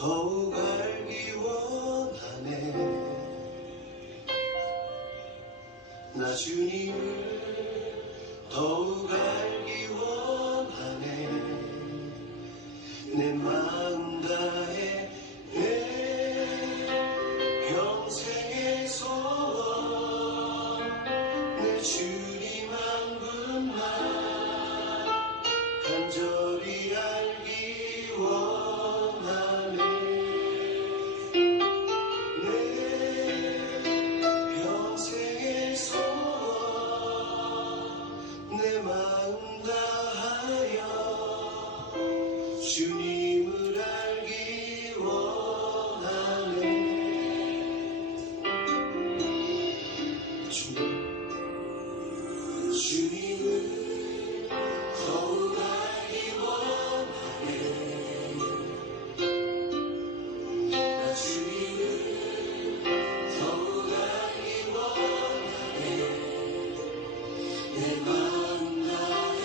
더욱 알기 원하네. 나 주님을 더욱 알기 원하네. 내 마음 다해 내 평생의 소원, 내 주님 한 분만 간절히 알기 원하네. 내 평생의 소원, 내 마음 다하여 주님을 알기 원하네. 주님을 더욱 알기 원하네. 나 주님을 더욱 알기 원하네. 내 마음 다해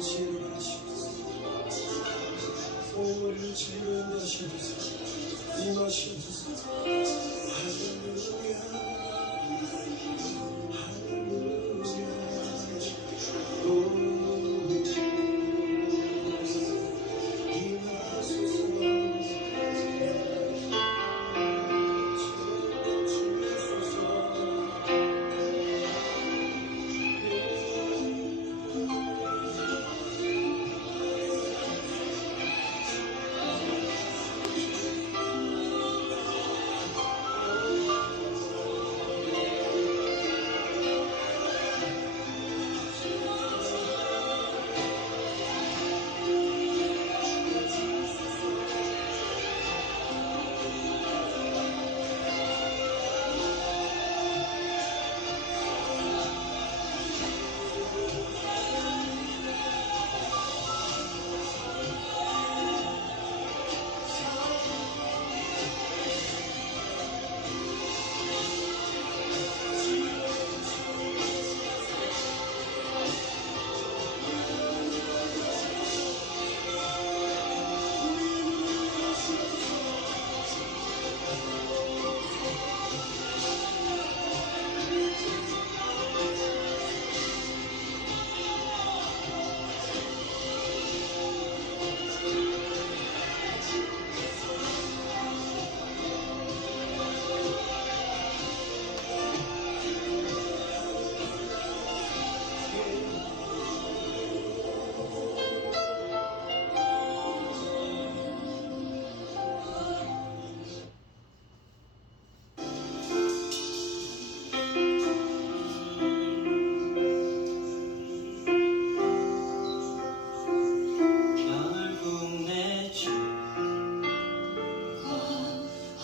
지루하시옵소서 우리를 지루하시옵소서 임하시옵소서 할렐루야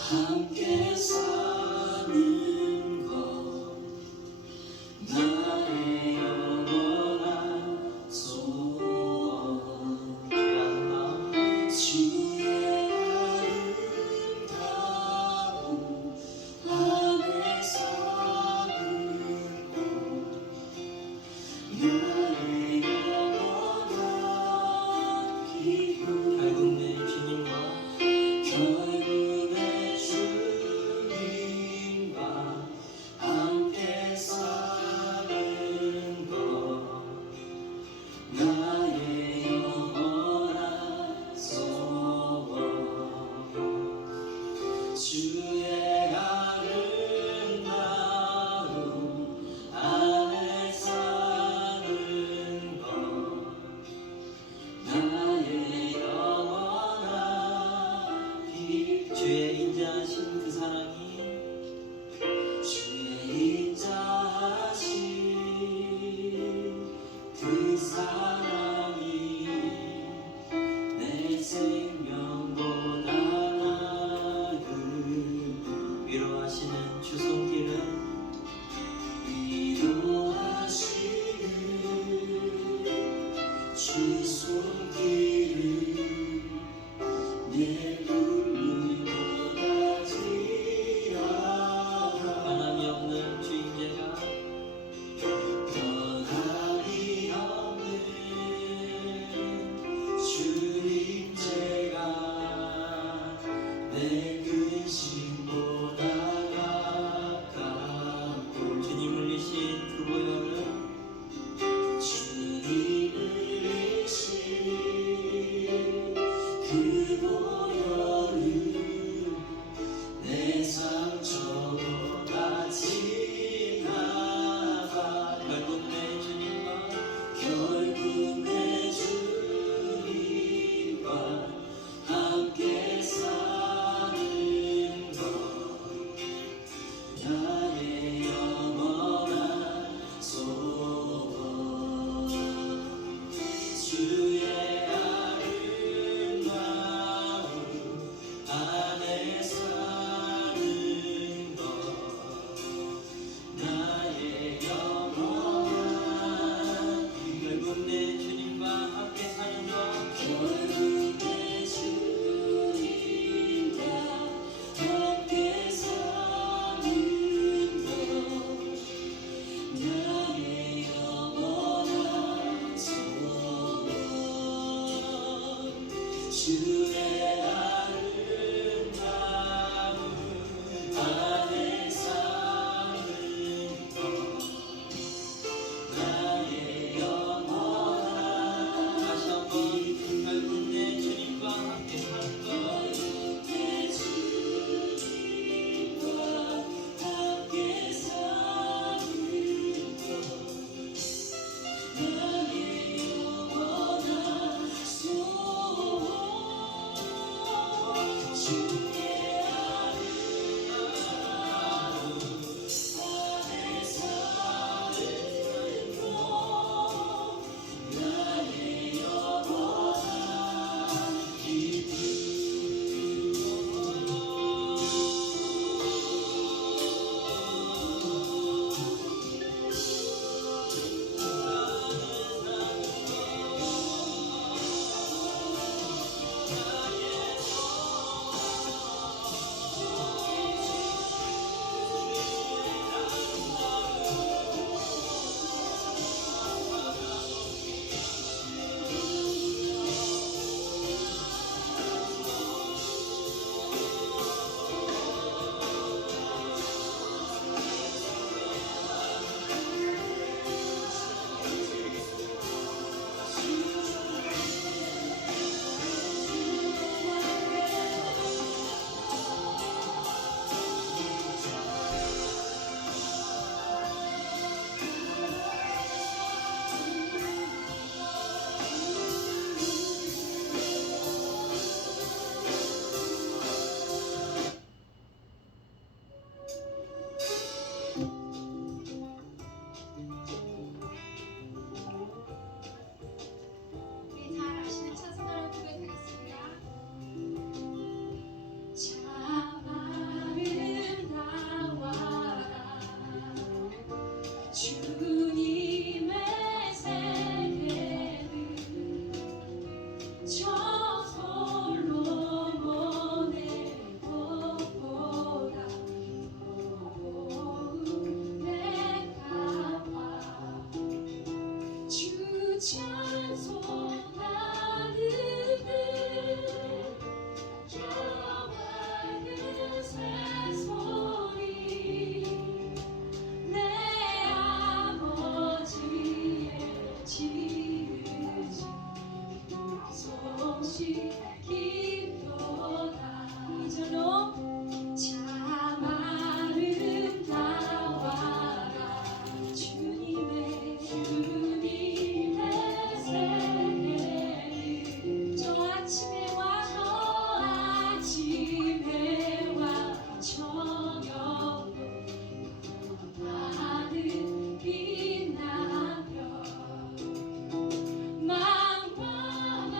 함께 사는 것 나의 영원한 소원 주의 아름다운 안에 사는 것 나의 영원한 기쁨 결국 내 주님과 함께 사는 것 나의 영원한 소원 주의 아름다운 안에 사는 것 나의 영원한 길 주의 인자하신 그 사랑이 인자하신 그 사랑이 내 생명보다 나은 위로하시는 주 손길은 주 손길은 내 변함이 없는 주 임재가 변함이 없는 주 임재가 내 근심보다 가깝고 주님 흘리신 그 보혈은 주님 흘리신 그 보혈 깊도다. 이절로 참 아름다워라. 주님의 세계를 저 아침에 와 저녁도 하늘 빛나며 마음마다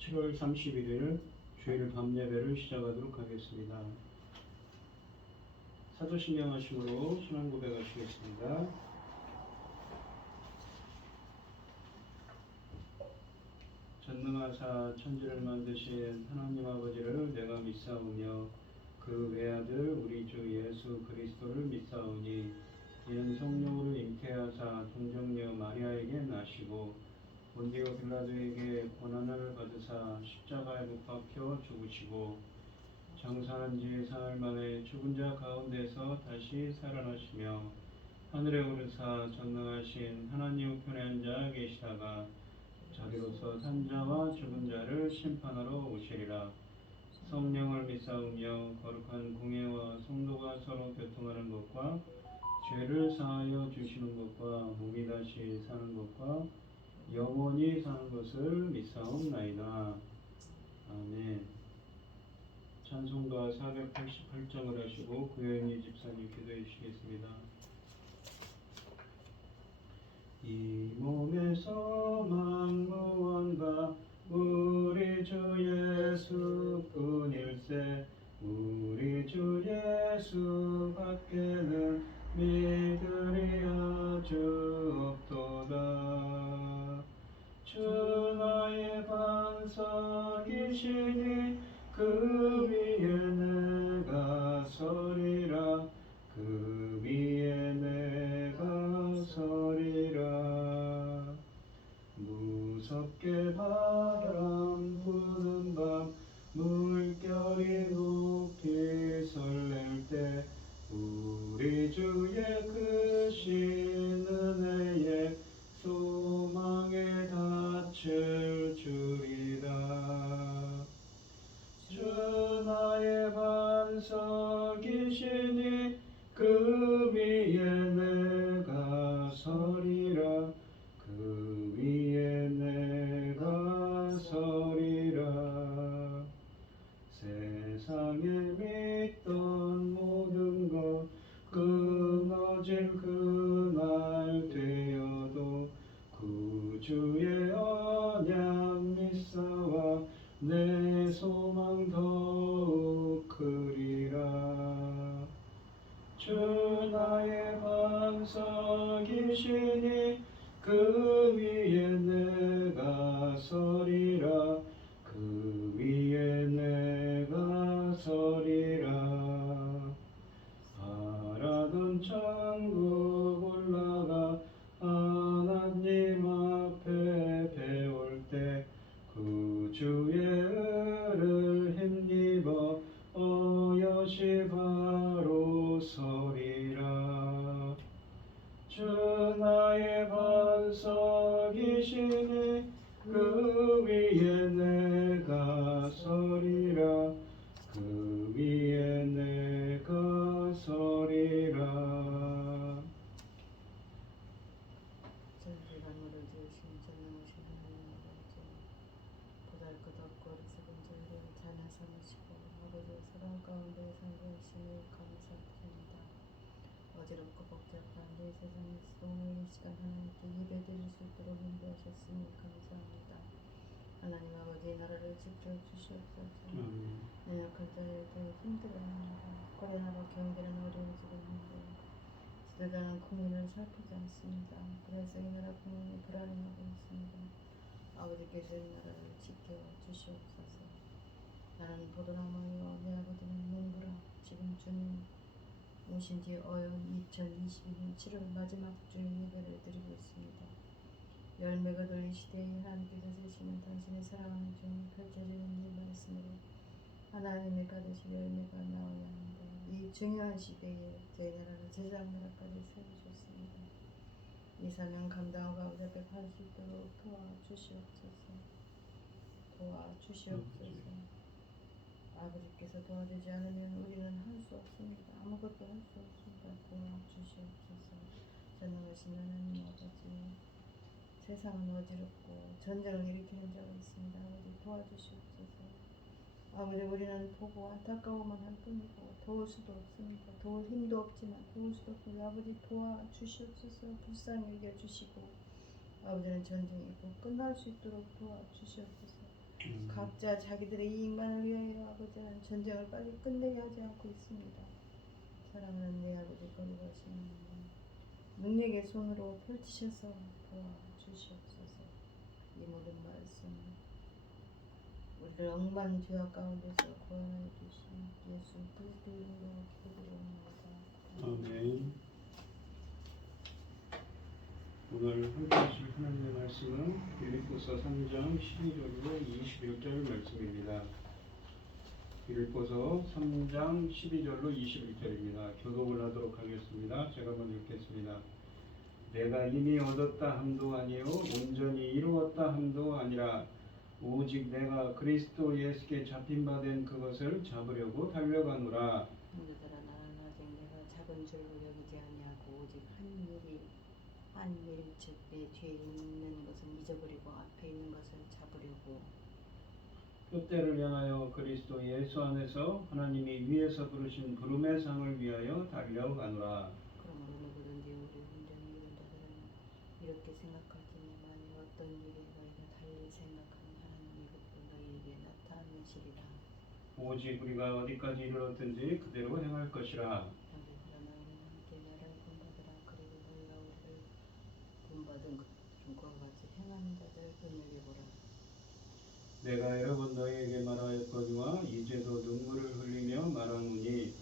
7월 31일 주일 밤 예배를 시작하도록 하겠습니다. 사도신경 하심으로 신앙 고백하시겠습니다. 전능하사 천지를 만드신 하나님 아버지를 내가 믿사오며 그 외아들 우리 주 예수 그리스도를 믿사오니 이는 성령으로 잉태하사 동정녀 마리아에게 나시고 본디오 빌라도에게 고난을 받으사 십자가에 못 박혀 죽으시고 장사한 지 사흘 만에 죽은 자 가운데서 다시 살아나시며 하늘에 오르사 전능하신 하나님 우편에 앉아 계시다가 자비로서 산자와 죽은 자를 심판하러 오시리라. 성령을 믿사오며 거룩한 공예와 성도가 서로 교통하는 것과 죄를 사하여 주시는 것과 몸이 다시 사는 것과 영원히 사는 것을 믿사옵나이다. 아멘. 찬송가 488장을 하시고 구현희 집사님 기도해 주시겠습니다. 이 몸에서 만무원과 우리 주 예수뿐일세 우리 주 예수 밖에는 믿으리 아주 없도다. 주 나의 반석이시니 그 위에 내가 서리라. 그 위에 내가 서리라. 무섭게 바람 부는 밤 물결이 높이 설렐 때 우리 주의 크신 은혜에 소망에 닿칠 줄이라. 주 나의 반석이시니 그 위에 내가 서리라. 그 위에 내가 서리라. 세상에 믿던 모든 것 끊어질 그날 되어도 구주의 언약 믿사와 내 소망 더욱 크리라. 주 나의 반석이시니 그 위에 내가 서리라. 그 위에 내가 서리라. 바라던 천국 올라가 하나님 앞에 배울 때 구주의 은을 힘입어 어여시 바로 서리라. 주 나의 반석이시니 그 위에 내가 서리라. 그 위에 내가 서리라. 전지 만물을 지으신 전능하신 하나님 아버지, 보잘것없고 어리석은 저희를 자녀 삼으시고 아버지의 사랑 가운데 살게 하시니 감사드립니다. 어지럽고 복잡한 이 세상에서도 오늘 이 시간 하나님께 예배드릴 수 있도록 인도하셨으니 감사합니다. 하나님 아버지, 나라를 지켜 주시옵소서. 연약한 자에게 힘들어합니다. 고려나라 경계는 어려워지고 있는데 지도자는 국민을 살피지 않습니다. 그래서 이 나라 국민이 불안해하고 있습니다. 아버지께서 이 나라를 지켜 주시옵소서. 나는 포도나무여 내 아버지는 농부라. 지금 주님 오신 지 어연 2022년 7월 마지막 주일 예배를 드리고 있습니다. 열매가 돌린 시대에 하나님께서 주시는 당신의 사랑하는 종이 펼쳐지는 이 말씀으로 하나님의 받으실 열매가 나와야 하는데 이 중요한 시대에 저희 나라를 제사장 나라까지 세우셨습니다. 이 사명 감당하고 아버지 앞에 갈 수 있도록 도와주시옵소서. 도와주시옵소서. 아버지께서 도와주지 않으면 우리는 할 수 없습니다. 아무것도 할 수 없습니다. 도와주시옵소서. 전능하신 하나님 아버지, 세상은 어지럽고 전쟁을 일으키는 자가 있습니다. 아버지 도와주시옵소서. 아버지, 우리는 보고 안타까워만 할 뿐이고 도울 수도 없습니다. 도울 힘도 없지만 도울 수도 없고 아버지 도와주시옵소서. 불쌍히 여겨주시고 아버지는 전쟁이 곧 끝날 수 있도록 도와주시옵소서. 각자 자기들의 이익만을 위하여 아버지 하나님 전쟁을 빨리 끝내게 하지 않고 있습니다. 사랑하는 내 아버지 거룩하신 능력의 손으로 펼치셔서 도와주시옵소서. 이 모든 말씀 우리를 억만 죄악 가운데서 구원하여 주신 예수 그리스도 이름으로 기도드립니다. 아멘. 오늘 함께 하실 하나님의 말씀은 빌립보서 3장 12절로 21절 말씀입니다. 빌립보서 3장 12절로 21절입니다. 교독을 하도록 하겠습니다. 제가 먼저 읽겠습니다. 내가 이미 얻었다 함도 아니요 온전히 이루었다 함도 아니라 오직 내가 그리스도 예수께 잡힌 바 된 그것을 잡으려고 달려가노라. 형제들아 나는 아직 내가 작은 줄로 여기지 아니하고 오직 한 일 즉 내 뒤에 있는 것은 잊어버리고 앞에 있는 것을 잡으려고 표대를 향하여 그리스도 예수 안에서 하나님이 위에서 부르신 부름의 상을 위하여 달려가노라. 그러므로 누구든지 우리 온전히 이룬 자들은 이렇게 생각하지니 만일 어떤 일에 너희가 달리 생각하면 하나님이 그것도 너희에게 나타내시리라. 오직 우리가 어디까지 이르렀든지 그대로 행할 것이라. 형제들아 너희는 함께 나를 본받으라. 그리고 너희가 우리를 본받은 것과 같이 행하는 자들을 눈여겨보라. 내가 여러 번 너희에게 말하였거니와 이제도 눈물을 흘리며 말하노니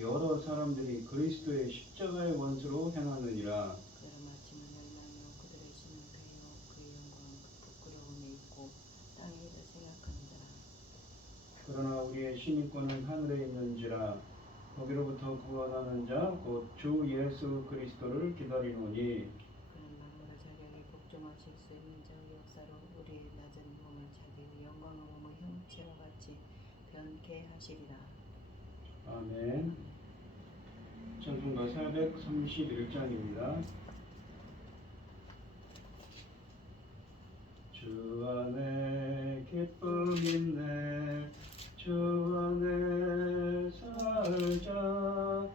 여러 사람들이 그리스도의 십자가의 원수로 행하느니라. 그를 마침은 멸망이요 그들의 신은 패요 그의 영광은 그 부끄러움에 있고 땅에 일을 생각하는 자라. 그러나 우리의 신인권은 하늘에 있는지라. 거기로부터 구원하는 자 곧 주 예수 그리스도를 기다리노니 그는 만물을 자기에게 복종하실 수 있는 자의 역사로 우리의 낮은 몸을 자기의 영광의 몸의 형체와 같이 변케 하시리라. 아멘. 찬송가 431장입니다. 주 안에 기쁨 있네 주 안에 살자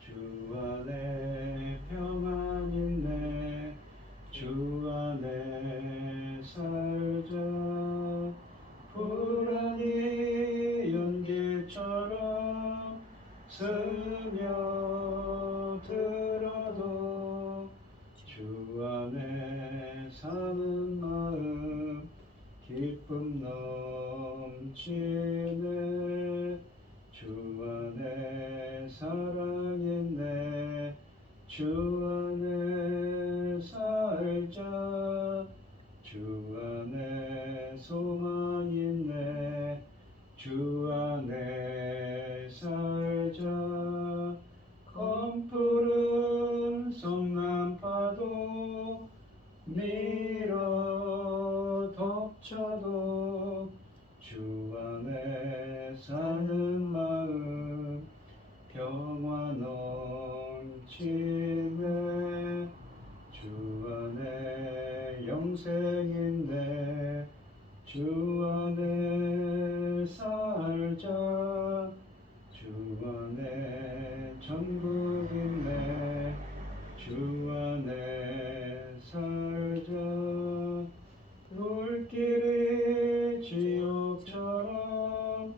주 안에 평안 있네 주 안에 살자 불안이 연기처럼 스며들어도 주 안에 사는 마음 기쁨 넘치네 주 안에 사랑 있네 주 안에 살자 주 안에 소망 있네 주 안에 살자 검푸른 성난파도 밀어 덮쳐도 주 안에 사는 마음 평화 넘치네 주 안에 영생 있네 주 안에 살자 주 안에 천국 있네 주 안에 살자 불길이 지옥처럼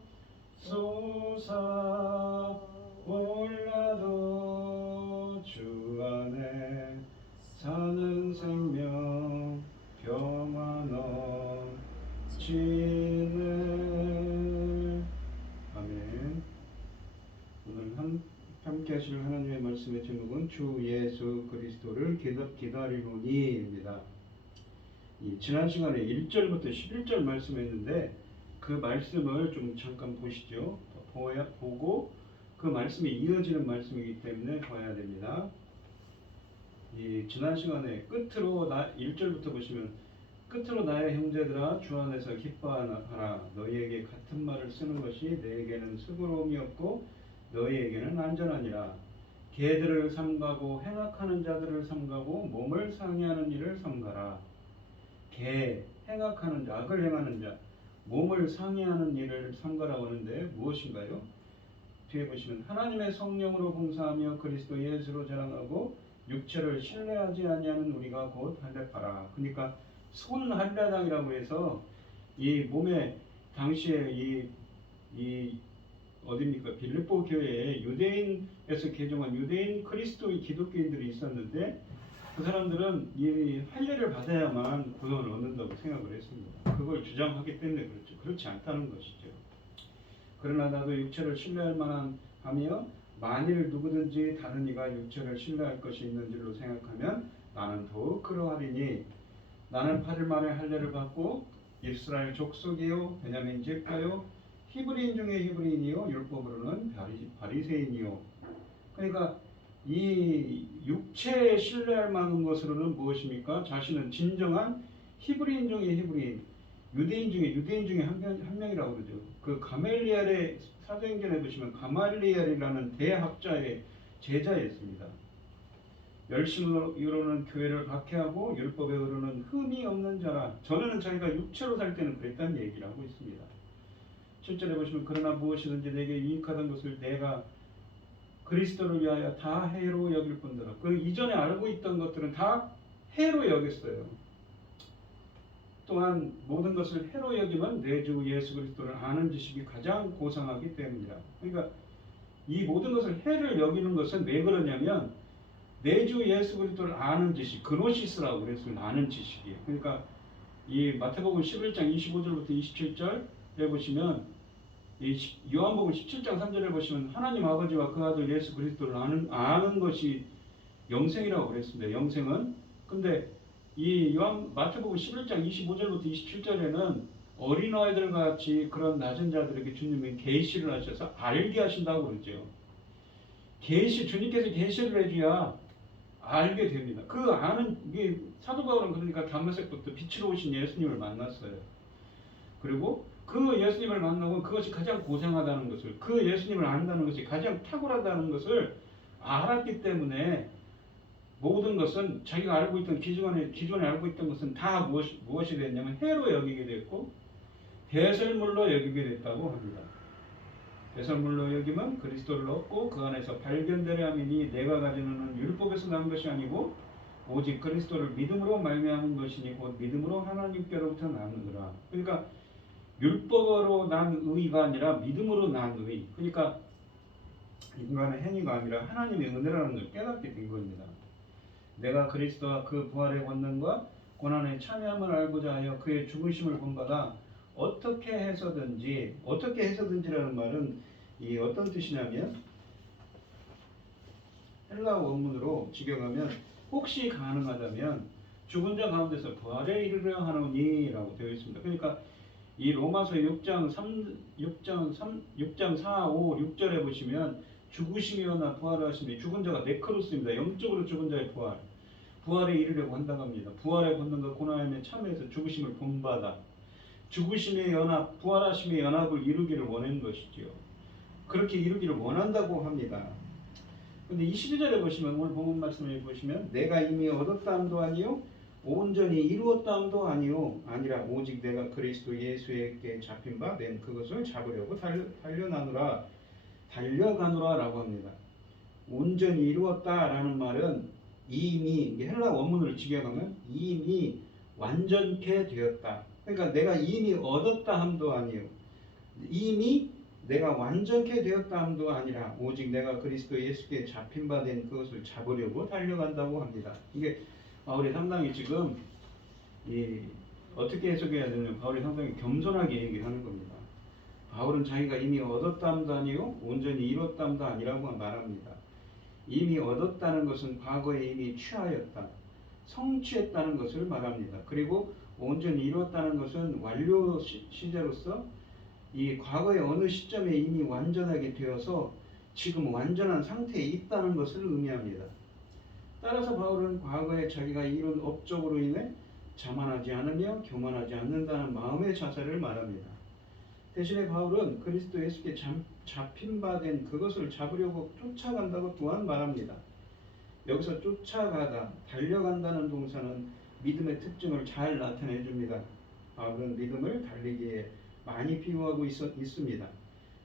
솟아올라도 주 안에 사는 생명 평화 넘치네. 아멘. 오늘 함께 하실 하나님의 말씀의 제목은 주 예수 그리스도를 기다리노니입니다. 지난 시간에 1절부터 11절 말씀했는데 그 말씀을 좀 잠깐 보시죠. 보고 그 말씀이 이어지는 말씀이기 때문에 봐야 됩니다. 지난 시간에 끝으로 1절부터 보시면 끝으로 나의 형제들아 주 안에서 기뻐하라. 너희에게 같은 말을 쓰는 것이 너희에게는 수고로움이 없고 너희에게는 안전하니라. 개들을 삼가고 행악하는 자들을 삼가고 몸을 상해하는 일을 삼가라. 개, 행악하는 자, 악을 행하는 자, 몸을 상해하는 일을 삼가라고 하는데 무엇인가요? 뒤에 보시면 하나님의 성령으로 봉사하며 그리스도 예수로 자랑하고 육체를 신뢰하지 아니하는 우리가 곧 할례하라. 그러니까 손 할례당이라고 해서 이 몸에 당시에 이 어디입니까? 빌립보 교회에 유대인에서 개종한 유대인 그리스도의 기독교인들이 있었는데 그 사람들은 이 할례를 받아야만 구원을 얻는다고 생각을 했습니다. 그걸 주장하기 때문에 그렇죠. 그렇지 않다는 것이죠. 그러나 나도 육체를 신뢰할 만한 하며 만일 누구든지 다른 이가 육체를 신뢰할 것이 있는 줄로 생각하면 나는 더욱 그러하리니 나는 8일 만에 할례를 받고 이스라엘 족속이요 베냐민 지파요 히브리인 중에 히브리인이요 율법으로는 바리새인이요. 그러니까 이 육체에 신뢰할 만한 것으로는 무엇입니까? 자신은 진정한 히브리인 중에 히브리인, 유대인 중에 한 명이라고 그러죠. 그 가말리엘의 사도행전에 보시면 가말리엘이라는 대학자의 제자였습니다. 열심으로는 교회를 박해하고 율법에 의로는 흠이 없는 자라. 전에는 자기가 육체로 살 때는 그랬다는 얘기를 하고 있습니다. 7절에 보시면 그러나 무엇이든지 내게 유익하던 것을 내가 그리스도를 위하여 다 해로 여길 뿐더러. 그 이전에 알고 있던 것들은 다 해로 여겼어요. 또한 모든 것을 해로 여기면 내 주 예수 그리스도를 아는 지식이 가장 고상하기 때문이라. 그러니까 이 모든 것을 해를 여기는 것은 왜 그러냐면 내 주 예수 그리스도를 아는 지식, 그노시스라고 그랬어요. 아는 지식이에요. 그러니까 이 마태복음 11장 25절부터 27절에 보시면 이 요한복음 17장 3절에 보시면 하나님 아버지와 그 아들 예수 그리스도를 아는 것이 영생이라고 그랬습니다. 영생은. 근데 이 마태복음 11장 25절부터 27절에는 어린아이들 같이 그런 낮은 자들에게 주님이 계시를 하셔서 알게 하신다고 그러죠. 주님께서 계시를 해줘야 알게 됩니다. 그 아는 게 사도 바울은 그러니까 담메색부터 빛으로 오신 예수님을 만났어요. 그리고 그 예수님을 만나고 그것이 가장 고상하다는 것을, 그 예수님을 안다는 것이 가장 탁월하다는 것을 알았기 때문에 모든 것은 자기가 알고 있던 기존에 알고 있던 것은 다 무엇이 됐냐면 해로 여기게 됐고 배설물로 여기게 됐다고 합니다. 배설물로 여기면 그리스도를 얻고 그 안에서 발견되려 함이니 내가 가지는 율법에서 난 것이 아니고 오직 그리스도를 믿음으로 말미암은 것이니 곧 믿음으로 하나님께로부터 나느니라. 그러니까 율법으로 난 의가 아니라 믿음으로 난 의. 그러니까 인간의 행위가 아니라 하나님의 은혜라는 걸 깨닫게 된 겁니다. 내가 그리스도와 그 부활의 권능과 고난에 참여함을 알고자 하여 그의 죽으심을 본받아 어떻게 해서든지라는 말은 이 어떤 뜻이냐면 헬라 원문으로 직역하면 혹시 가능하다면 죽은 자 가운데서 부활에 이르려 하노니 라고 되어 있습니다. 그러니까 이 로마서 6장 4, 5, 6절에 보시면 죽으시며나 부활하시니 죽은 자가 네크로스입니다. 영적으로 죽은 자의 부활에 이르려고 한다고 합니다. 부활의 권능과 고난에 참여해서 죽으심을 본받아 죽으심의 연합, 부활하심의 연합을 이루기를 원하는 것이지요. 그렇게 이루기를 원한다고 합니다. 근데 22절에 보시면 오늘 본문 말씀에 보시면 내가 이미 얻었다함도 아니요 온전히 이루었다함도 아니라 오직 내가 그리스도 예수에게 잡힌 바 된 그것을 잡으려고 달려가노라라고 합니다. 온전히 이루었다라는 말은 이미 헬라 원문을 직역하면 이미 완전케 되었다. 그러니까 내가 이미 얻었다 함도 아니요 이미 내가 완전케 되었다 함도 아니라 오직 내가 그리스도 예수께 잡힌 바 된 그것을 잡으려고 달려간다고 합니다. 이게 바울이 상당히 지금 어떻게 해석해야 되냐면 바울이 상당히 겸손하게 얘기하는 겁니다. 바울은 자기가 이미 얻었다 함도 아니요 온전히 이뤘다 함도 아니라고 말합니다. 이미 얻었다는 것은 과거에 이미 취하였다, 성취했다는 것을 말합니다. 그리고 온전히 이뤘다는 것은 완료 시제로서 이 과거의 어느 시점에 이미 완전하게 되어서 지금 완전한 상태에 있다는 것을 의미합니다. 따라서 바울은 과거에 자기가 이룬 업적으로 인해 자만하지 않으며 교만하지 않는다는 마음의 자세를 말합니다. 대신에 바울은 그리스도 예수께 잡힌 바 된 그것을 잡으려고 쫓아간다고 또한 말합니다. 여기서 쫓아가다, 달려간다는 동사는 믿음의 특징을 잘 나타내 줍니다. 바울은 믿음을 달리기에 많이 비유하고 있습니다.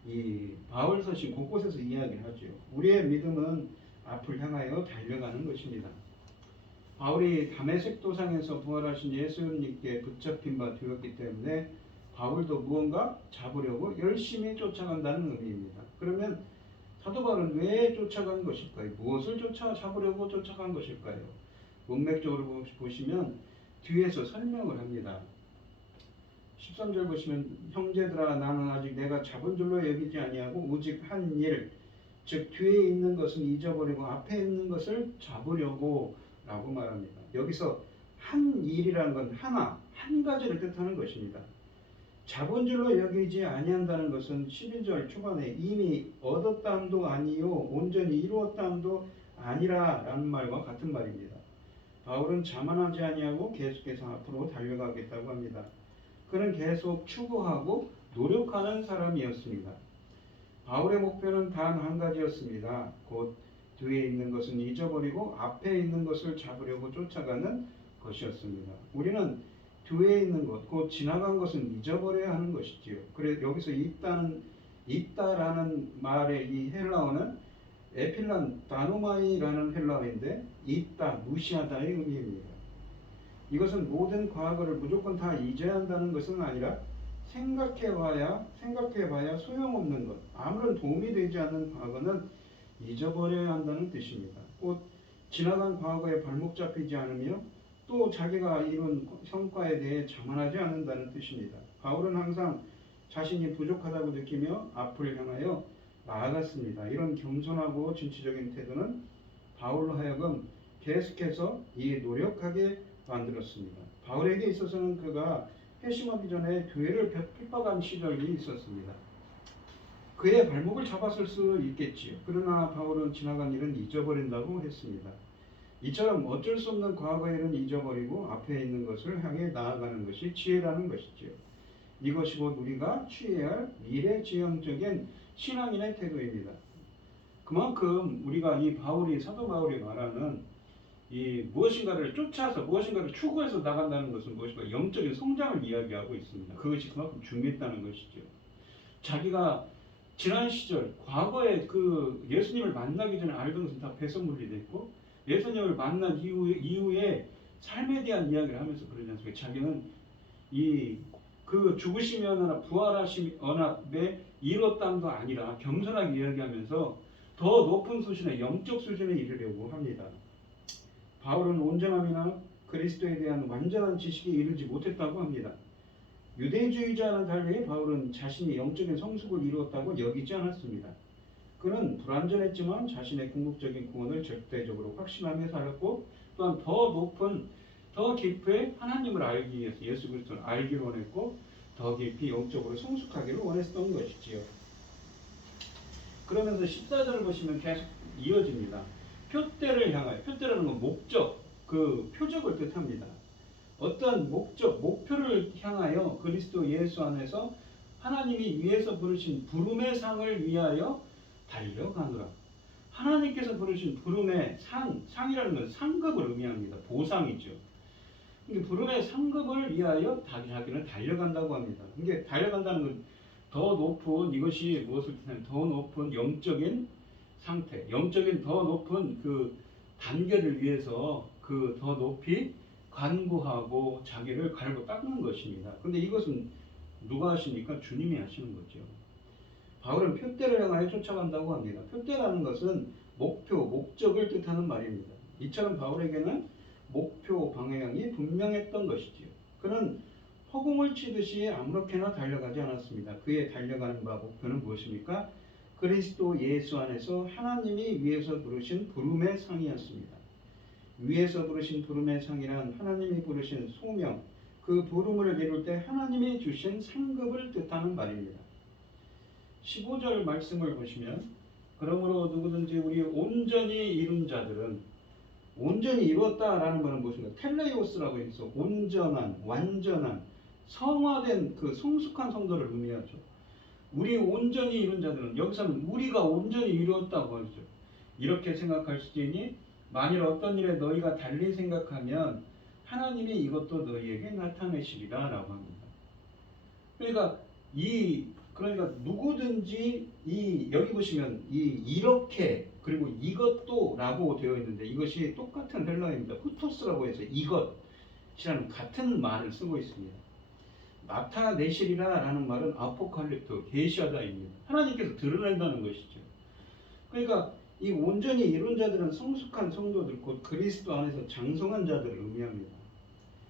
이 바울 서신 곳곳에서 이야기를 하죠. 우리의 믿음은 앞을 향하여 달려가는 것입니다. 바울이 다메섹 도상에서 부활하신 예수님께 붙잡힌 바 되었기 때문에 바울도 무언가 잡으려고 열심히 쫓아간다는 의미입니다. 그러면 사도 바울은 왜 쫓아간 것일까요? 무엇을 잡으려고 쫓아간 것일까요? 문맥적으로 보시면 뒤에서 설명을 합니다. 13절 보시면 형제들아 나는 아직 내가 잡은 줄로 여기지 아니하고 오직 한 일, 즉 뒤에 있는 것은 잊어버리고 앞에 있는 것을 잡으려고 라고 말합니다. 여기서 한 일이라는 건 하나, 한 가지를 뜻하는 것입니다. 잡은 줄로 여기지 아니한다는 것은 12절 초반에 이미 얻었다함도 아니요 온전히 이루었다함도 아니라 라는 말과 같은 말입니다. 바울은 자만하지 아니하고 계속해서 앞으로 달려가겠다고 합니다. 그는 계속 추구하고 노력하는 사람이었습니다. 바울의 목표는 단 한 가지였습니다. 곧 뒤에 있는 것은 잊어버리고 앞에 있는 것을 잡으려고 쫓아가는 것이었습니다. 우리는 뒤에 있는 것, 곧 지나간 것은 잊어버려야 하는 것이지요. 그래서 여기서 있다라는 말의 이 헬라어는 에필란 다노마이라는 헬라어인데 있다, 무시하다의 의미입니다. 이것은 모든 과거를 무조건 다 잊어야 한다는 것은 아니라 생각해봐야 소용없는 것, 아무런 도움이 되지 않는 과거는 잊어버려야 한다는 뜻입니다. 곧 지나간 과거에 발목 잡히지 않으며 또 자기가 이룬 성과에 대해 자만하지 않는다는 뜻입니다. 바울은 항상 자신이 부족하다고 느끼며 앞을 향하여 나아갔습니다. 이런 겸손하고 진취적인 태도는 바울로 하여금 계속해서 노력하게 만들었습니다. 바울에게 있어서는 그가 회심하기 전에 교회를 핍박한 시절이 있었습니다. 그의 발목을 잡았을 수 있겠지요. 그러나 바울은 지나간 일은 잊어버린다고 했습니다. 이처럼 어쩔 수 없는 과거의 일은 잊어버리고 앞에 있는 것을 향해 나아가는 것이 지혜라는 것이지요. 이것이 곧 우리가 취해야 할 미래지향적인 신앙인의 태도입니다. 그만큼 우리가 사도 바울이 말하는 이 무엇인가를 쫓아서 무엇인가를 추구해서 나간다는 것은 무엇인가 영적인 성장을 이야기하고 있습니다. 그것이 그만큼 중요했다는 것이죠. 자기가 지난 시절 과거에 그 예수님을 만나기 전에 알던 것은 다 배설물이 됐고 예수님을 만난 이후에 삶에 대한 이야기를 하면서 그러지 않습니까? 자기는 그 죽으심이 어나 부활하심이 어나에 이뤘담도 아니라 겸손하게 이야기하면서 더 높은 수준의 영적 수준에 이르려고 합니다. 바울은 온전함이나 그리스도에 대한 완전한 지식에 이르지 못했다고 합니다. 유대주의자와는 달리 바울은 자신이 영적인 성숙을 이루었다고 여기지 않았습니다. 그는 불완전했지만 자신의 궁극적인 구원을 절대적으로 확신하며 살았고 또한 더 깊이 하나님을 알기 위해서 예수 그리스도를 알기를 원했고 더 깊이 영적으로 성숙하기를 원했던 것이지요. 그러면서 14절을 보시면 계속 이어집니다. 표대를 향하여, 표대라는 건 목적, 그 표적을 뜻합니다. 어떤 목표를 향하여 그리스도 예수 안에서 하나님이 위에서 부르신 부름의 상을 위하여 달려가노라. 하나님께서 부르신 부름의 상이라는 건 상급을 의미합니다. 보상이죠. 부름의 상급을 위하여 자기는 달려간다고 합니다. 이게 달려간다는 건 더 높은, 이것이 무엇을 뜻하냐면 더 높은 영적인 상태, 영적인 더 높은 그 단계를 위해서 그 더 높이 간구하고 자기를 갈고 닦는 것입니다. 근데 이것은 누가 하십니까? 주님이 하시는 거죠. 바울은 표대를 향하여 쫓아간다고 합니다. 표대라는 것은 목적을 뜻하는 말입니다. 이처럼 바울에게는 목표 방향이 분명했던 것이지요. 그는 허공을 치듯이 아무렇게나 달려가지 않았습니다. 그의 달려가는 목표는 무엇입니까? 그리스도 예수 안에서 하나님이 위에서 부르신 부름의 상이었습니다. 위에서 부르신 부름의 상이란 하나님이 부르신 소명, 그 부름을 이룰 때 하나님이 주신 상급을 뜻하는 말입니다. 15절 말씀을 보시면 그러므로 누구든지 우리 온전히 이룬 자들은, 온전히 이루었다라는 것은 무엇인가? 텔레오스라고 해서 온전한, 완전한, 성화된 그 성숙한 성도를 의미하죠. 우리 온전히 이룬 자들은, 여기서는 우리가 온전히 이루었다고 하죠. 이렇게 생각할지니 만일 어떤 일에 너희가 달리 생각하면 하나님이 이것도 너희에게 나타내시리라 라고 합니다. 그러니까 누구든지 여기 보시면 이렇게 그리고 이것도 라고 되어 있는데 이것이 똑같은 헬라어입니다. 후토스라고 해서 이것이라는 같은 말을 쓰고 있습니다. 나타내시리라라는 말은 아포칼립토, 계시하다입니다. 하나님께서 드러낸다는 것이죠. 그러니까 이 온전히 이룬 자들은 성숙한 성도들, 곧 그리스도 안에서 장성한 자들을 의미합니다.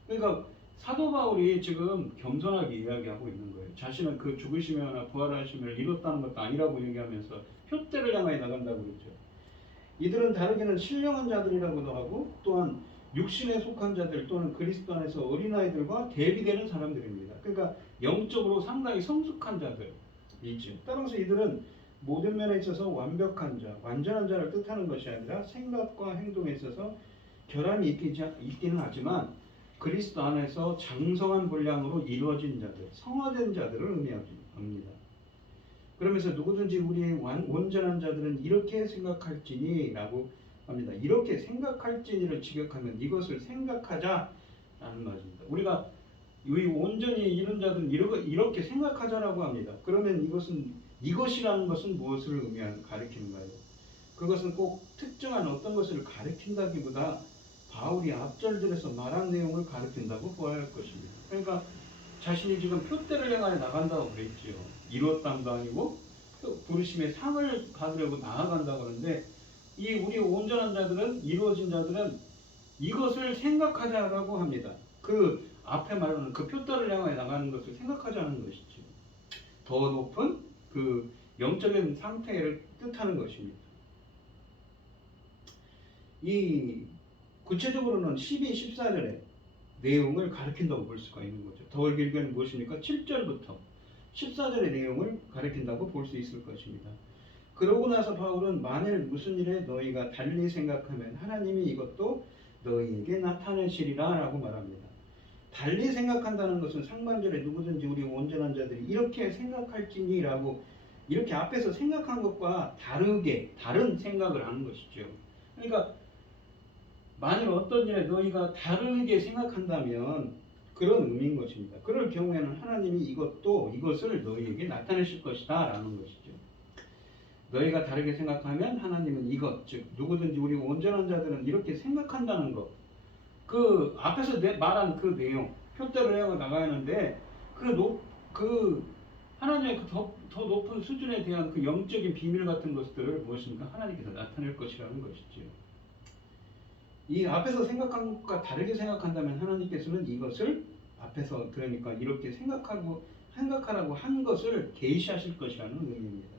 그러니까 사도 바울이 지금 겸손하게 이야기하고 있는 거예요. 자신은 그 죽으시거나 부활하심을 이뤘다는 것도 아니라고 얘기하면서 표대를 향하여 나간다고 그랬죠. 이들은 다르게는 신령한 자들이라고도 하고 또한 육신에 속한 자들 또는 그리스도 안에서 어린아이들과 대비되는 사람들입니다. 그러니까 영적으로 상당히 성숙한 자들이죠. 따라서 이들은 모든 면에 있어서 완벽한 자, 완전한 자를 뜻하는 것이 아니라 생각과 행동에 있어서 결함이 있기는 하지만 그리스도 안에서 장성한 분량으로 이루어진 자들, 성화된 자들을 의미합니다. 그러면서 누구든지 우리의 온전한 자들은 이렇게 생각할지니 라고 합니다. 이렇게 생각할지니를 직역하면 이것을 생각하자라는 말입니다. 우리가 이 온전히 이룬 자들은 이렇게 생각하자라고 합니다. 그러면 이것이라는 것은 무엇을 가리키는가요? 그것은 꼭 특정한 어떤 것을 가리킨다기보다 바울이 앞절들에서 말한 내용을 가리킨다고 보아야 할 것입니다. 그러니까 자신이 지금 표대를 향하여 나간다고 그랬죠. 이뤘담도 아니고 부르심의 상을 받으려고 나아간다고 하는데 이 우리 온전한 자들은 이루어진 자들은 이것을 생각하자라고 합니다. 그 앞에 말하는 그 표대를 향하여 나가는 것을 생각하자는 것이죠. 더 높은 그 영적인 상태를 뜻하는 것입니다. 이 구체적으로는 12, 14절의 내용을 가리킨다고 볼 수가 있는 거죠. 더 길게는 무엇입니까? 7절부터 14절의 내용을 가리킨다고 볼 수 있을 것입니다. 그러고 나서 바울은 만일 무슨 일에 너희가 달리 생각하면 하나님이 이것도 너희에게 나타내시리라 라고 말합니다. 달리 생각한다는 것은 상반절에 누구든지 우리 온전한 자들이 이렇게 생각할지니 라고 이렇게 앞에서 생각한 것과 다른 생각을 하는 것이죠. 그러니까 만일 어떤 일에 너희가 다르게 생각한다면 그런 의미인 것입니다. 그럴 경우에는 하나님이 이것을 너희에게 나타내실 것이다 라는 것이죠. 너희가 다르게 생각하면 하나님은 즉 누구든지 우리 온전한 자들은 이렇게 생각한다는 것, 그 앞에서 말한 그 내용, 표대를 향해 나가야 하는데 하나님의 더 높은 수준에 대한 그 영적인 비밀 같은 것들을 무엇입니까? 하나님께서 나타낼 것이라는 것이죠. 이 앞에서 생각한 것과 다르게 생각한다면 하나님께서는 이것을 앞에서 그러니까 이렇게 생각하라고 한 것을 계시하실 것이라는 의미입니다.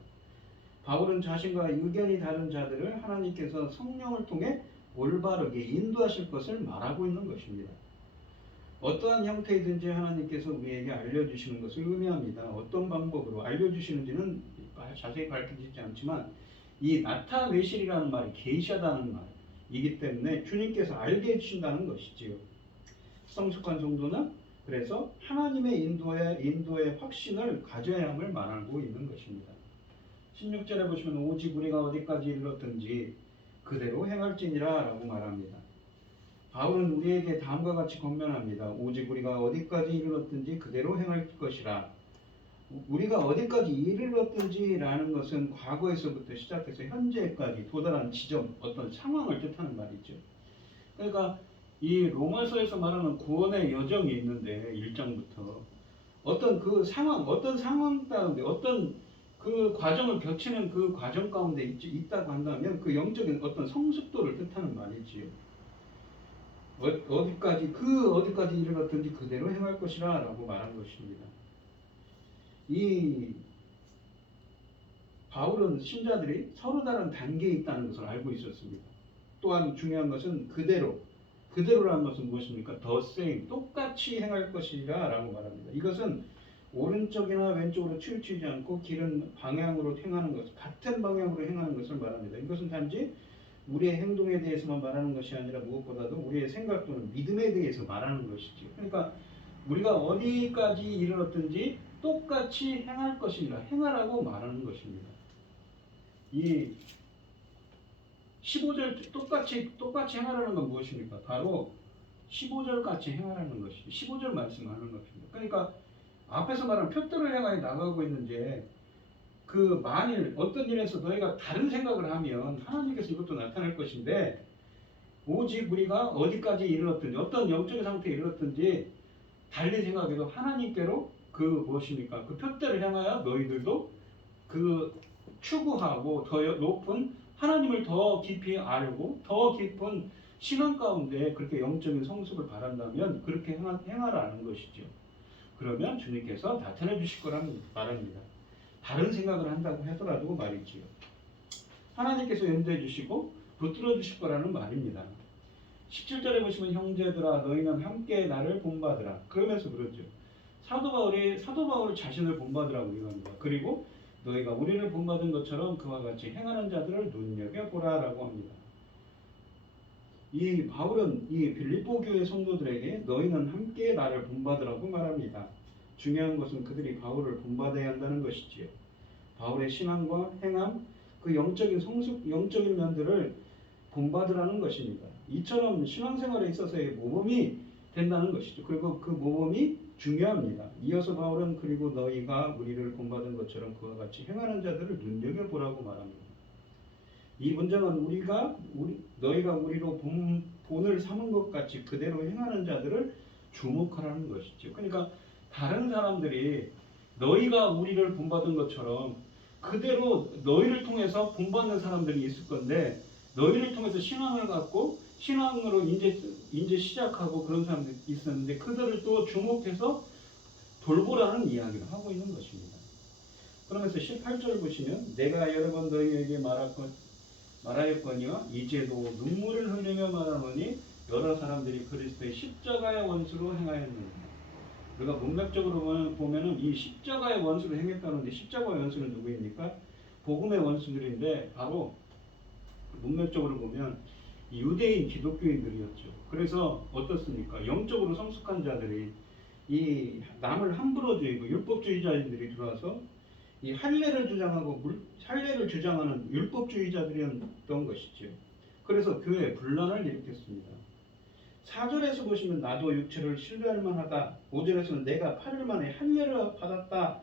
바울은 자신과 의견이 다른 자들을 하나님께서 성령을 통해 올바르게 인도하실 것을 말하고 있는 것입니다. 어떠한 형태이든지 하나님께서 우리에게 알려주시는 것을 의미합니다. 어떤 방법으로 알려주시는지는 자세히 밝혀지지 않지만 이 나타내시리라는 말이 계시하다는 말이기 때문에 주님께서 알게 해주신다는 것이지요. 성숙한 성도는 그래서 하나님의 인도의 확신을 가져야 함을 말하고 있는 것입니다. 16절에 보시면 오직 우리가 어디까지 이르렀든지 그대로 행할지니라 라고 말합니다. 바울은 우리에게 다음과 같이 권면합니다. 오직 우리가 어디까지 이르렀든지 그대로 행할 것이라. 우리가 어디까지 이르렀든지 라는 것은 과거에서부터 시작해서 현재까지 도달한 지점, 어떤 상황을 뜻하는 말이죠. 그러니까 이 로마서에서 말하는 구원의 여정이 있는데 1장부터 어떤 상황 가운데 어떤 그 과정을 거치는 그 과정 가운데 있다고 한다면 그 영적인 어떤 성숙도를 뜻하는 말이지요. 어디까지 이르렀든지 그대로 행할 것이라 라고 말한 것입니다. 이 바울은 신자들이 서로 다른 단계에 있다는 것을 알고 있었습니다. 또한 중요한 것은 그대로라는 것은 무엇입니까? The same, 똑같이 행할 것이라 라고 말합니다. 이것은 오른쪽이나 왼쪽으로 치우치지 않고 길은 방향으로 행하는 것, 같은 방향으로 행하는 것을 말합니다. 이것은 단지 우리의 행동에 대해서만 말하는 것이 아니라 무엇보다도 우리의 생각 또는 믿음에 대해서 말하는 것이죠. 그러니까 우리가 어디까지 이르렀든지 똑같이 행할 것이라 행하라고 말하는 것입니다. 이 15절 똑같이 행하라는 건 무엇입니까? 바로 15절같이 행하라는 것이죠. 15절 말씀하는 것입니다. 그러니까 앞에서 말한 표대를 향하여 나가고 있는데 그 만일 어떤 일에서 너희가 다른 생각을 하면 하나님께서 이것도 나타날 것인데 오직 우리가 어디까지 이르렀든지 어떤 영적인 상태에 이르렀든지 달리 생각해도 하나님께로 그 무엇입니까? 그 표대를 향하여 너희들도 그 추구하고 더 높은 하나님을 더 깊이 알고 더 깊은 신앙 가운데 그렇게 영적인 성숙을 바란다면 그렇게 행하라는 것이죠. 그러면 주님께서 나타내 주실 거라는 말입니다. 다른 생각을 한다고 하더라도 말이지요. 하나님께서 인도해 주시고 붙들어 주실 거라는 말입니다. 17절에 보시면 형제들아 너희는 함께 나를 본받으라. 그러면서 그러죠. 사도 바울이 자신을 본받으라고 얘기합니다. 그리고 너희가 우리를 본받은 것처럼 그와 같이 행하는 자들을 눈여겨보라라고 합니다. 이 바울은 이 빌립보 교회 성도들에게 너희는 함께 나를 본받으라고 말합니다. 중요한 것은 그들이 바울을 본받아야 한다는 것이지요. 바울의 신앙과 행함, 그 영적인 성숙, 영적인 면들을 본받으라는 것입니다. 이처럼 신앙생활에 있어서의 모범이 된다는 것이죠. 그리고 그 모범이 중요합니다. 이어서 바울은 그리고 너희가 우리를 본받은 것처럼 그와 같이 행하는 자들을 눈여겨보라고 말합니다. 이 문장은 너희가 우리로 본을 삼은 것 같이 그대로 행하는 자들을 주목하라는 것이죠. 그러니까 다른 사람들이 너희가 우리를 본받은 것처럼 그대로 너희를 통해서 본받는 사람들이 있을 건데 너희를 통해서 신앙을 갖고 신앙으로 이제 시작하고 그런 사람들이 있었는데 그들을 또 주목해서 돌보라는 이야기를 하고 있는 것입니다. 그러면서 18절 보시면 내가 여러 번 너희에게 말하였거니와 이제도 눈물을 흘리며 말하노니 여러 사람들이 그리스도의 십자가의 원수로 행하였느니라. 우리가 문맥적으로 보면은 이 십자가의 원수로 행했다는데 십자가의 원수는 누구입니까? 복음의 원수들인데 바로 문맥적으로 보면 유대인 기독교인들이었죠. 그래서 어떻습니까? 영적으로 성숙한 자들이 이 남을 함부로 죄이고 율법주의자들이 들어와서 이 할례를 주장하는 율법주의자들이었던 것이죠. 그래서 교회에 분란을 일으켰습니다. 4절에서 보시면 나도 육체를 신뢰할 만하다. 5절에서는 내가 8일 만에 할례를 받았다.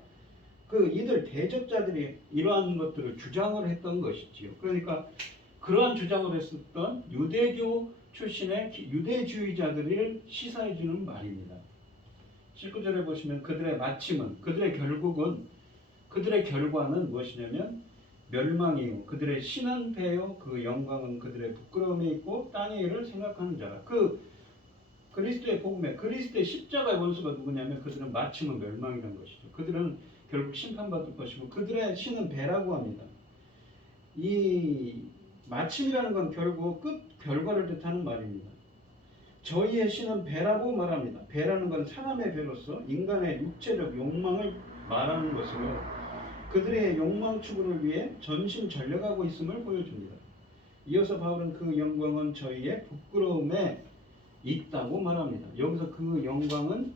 이들 대적자들이 이러한 것들을 주장을 했던 것이지요. 그러니까 그러한 주장을 했었던 유대교 출신의 유대주의자들을 시사해 주는 말입니다. 19절에 보시면 그들의 결과는 무엇이냐면 멸망이요 그들의 신은 패요 그 영광은 그들의 부끄러움에 있고 땅의 일을 생각하는 자라. 그리스도의 복음에 그리스도의 십자가의 원수가 누구냐면 그들은 마침은 멸망이라는 것이죠. 그들은 결국 심판받을 것이고 그들의 신은 배라고 합니다. 이 마침이라는 건 결국 끝 결과를 뜻하는 말입니다. 저희의 신은 배라고 말합니다. 배라는 건 사람의 배로서 인간의 육체적 욕망을 말하는 것으로 그들의 욕망 추구를 위해 전심전력하고 있음을 보여줍니다. 이어서 바울은 그 영광은 저희의 부끄러움에 있다고 말합니다. 여기서 그 영광은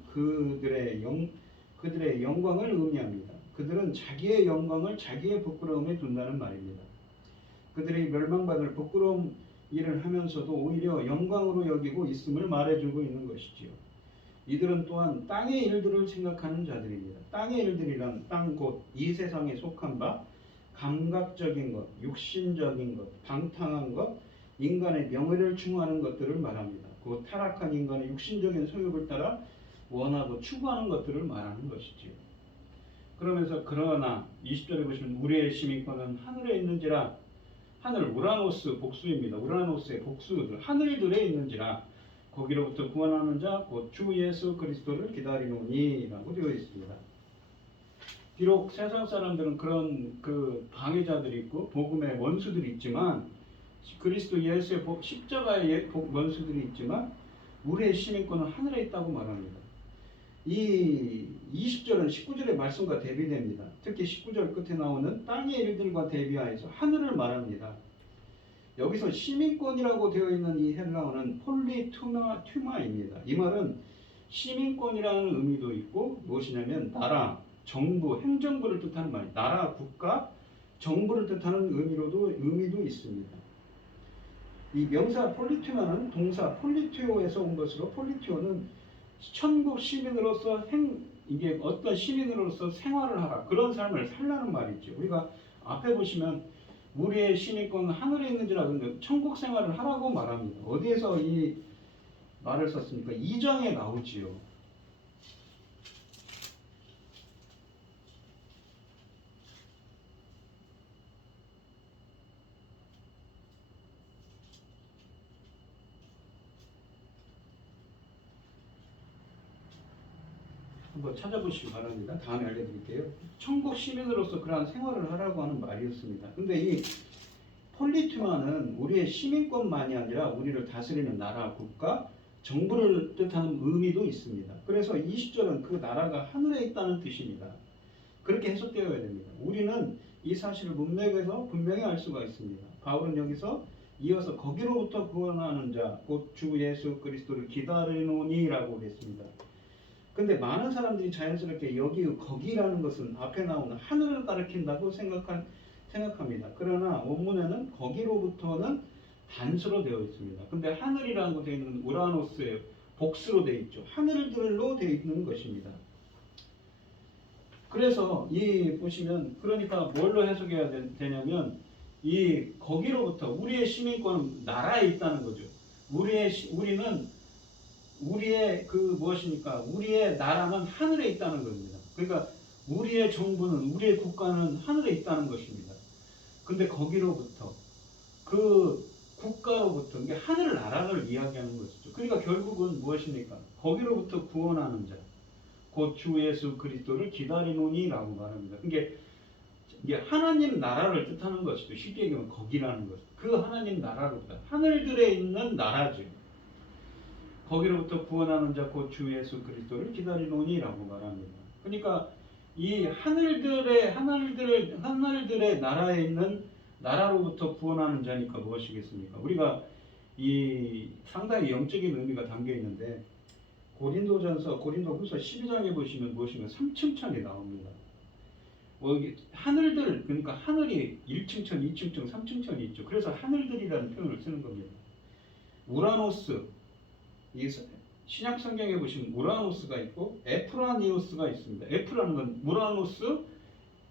그들의 영광을 의미합니다. 그들은 자기의 영광을 자기의 부끄러움에 둔다는 말입니다. 그들이 멸망받을 부끄러움 일을 하면서도 오히려 영광으로 여기고 있음을 말해주고 있는 것이지요. 이들은 또한 땅의 일들을 생각하는 자들입니다. 땅의 일들이란 땅 곧 이 세상에 속한 바 감각적인 것, 육신적인 것, 방탕한 것, 인간의 명예를 추구하는 것들을 말합니다. 그 타락한 인간의 육신적인 소욕을 따라 원하고 추구하는 것들을 말하는 것이지요. 그러면서 그러나 20절에 보시면 우리의 시민권은 하늘에 있는지라. 하늘 우라노스 복수입니다. 우라노스의 복수들 하늘들에 있는지라 거기로부터 구원하는 자 곧 주 예수 그리스도를 기다리노니 라고 되어 있습니다. 비록 세상 사람들은 그런 방해자들이 있고 복음의 원수들이 있지만 그리스도 예수의 십자가의 원수들이 있지만 우리의 시민권은 하늘에 있다고 말합니다. 이 20절은 19절의 말씀과 대비됩니다. 특히 19절 끝에 나오는 땅의 일들과 대비하여서 하늘을 말합니다. 여기서 시민권이라고 되어 있는 이 헬라어는 폴리투마입니다. 이 말은 시민권이라는 의미도 있고 무엇이냐면 나라, 정부, 행정부를 뜻하는 말, 나라, 국가, 정부를 뜻하는 의미도 있습니다. 이 명사 폴리투마는 동사 폴리티오에서 온 것으로 폴리티오는 천국 시민으로서 이게 어떤 시민으로서 생활을 하라 그런 삶을 살라는 말이죠. 우리가 앞에 보시면 우리의 시민권은 하늘에 있는지라 그러는데 천국 생활을 하라고 말합니다. 어디에서 이 말을 썼습니까? 2장에 나오지요. 한번 찾아보시기 바랍니다. 다음에 알려드릴게요. 천국 시민으로서 그러한 생활을 하라고 하는 말이었습니다. 근데 이 폴리투마는 우리의 시민권만이 아니라 우리를 다스리는 나라, 국가, 정부를 뜻하는 의미도 있습니다. 그래서 20절은 그 나라가 하늘에 있다는 뜻입니다. 그렇게 해석되어야 됩니다. 우리는 이 사실을 문맥에서 분명히 알 수가 있습니다. 바울은 여기서 이어서 거기로부터 구원하는 자, 곧 주 예수 그리스도를 기다리노니라고 했습니다. 근데 많은 사람들이 자연스럽게 여기 거기라는 것은 앞에 나오는 하늘을 가리킨다고 생각합니다. 그러나 원문에는 거기로부터는 단수로 되어 있습니다. 근데 하늘이라는 거 되어 있는 우라노스예요. 복수로 되어 있죠. 하늘들로 되어 있는 것입니다. 그래서 이 보시면 그러니까 뭘로 해석해야 되냐면 이 거기로부터 우리의 시민권은 나라에 있다는 거죠. 우리는 우리의 그 무엇입니까? 우리의 나라는 하늘에 있다는 겁니다. 그러니까 우리의 정부는 우리의 국가는 하늘에 있다는 것입니다. 근데 거기로부터 그 국가로부터 이게 하늘 나라를 이야기하는 것이죠. 그러니까 결국은 무엇입니까? 거기로부터 구원하는 자, 곧 주 예수 그리스도를 기다리노니라고 말합니다. 이게 하나님 나라를 뜻하는 것이죠. 쉽게 얘기하면 거기라는 것. 그 하나님 나라로부터 하늘들에 있는 나라죠. 거기로부터 구원하는 자 곧 주 예수 그리스도를 기다리노니라고 말합니다. 그러니까 이 하늘들의 나라에 있는 나라로부터 구원하는 자니까 무엇이겠습니까? 우리가 이 상당히 영적인 의미가 담겨 있는데 고린도후서 12장에 보시면 무엇이면 3층천이 나옵니다. 하늘들 그러니까 하늘이 1층천, 2층천, 3층천이 있죠. 그래서 하늘들이라는 표현을 쓰는 겁니다. 우라노스 이 신약 성경에 보시면 우라노스가 있고 에프라니오스가 있습니다. 에프라는 건 우라노스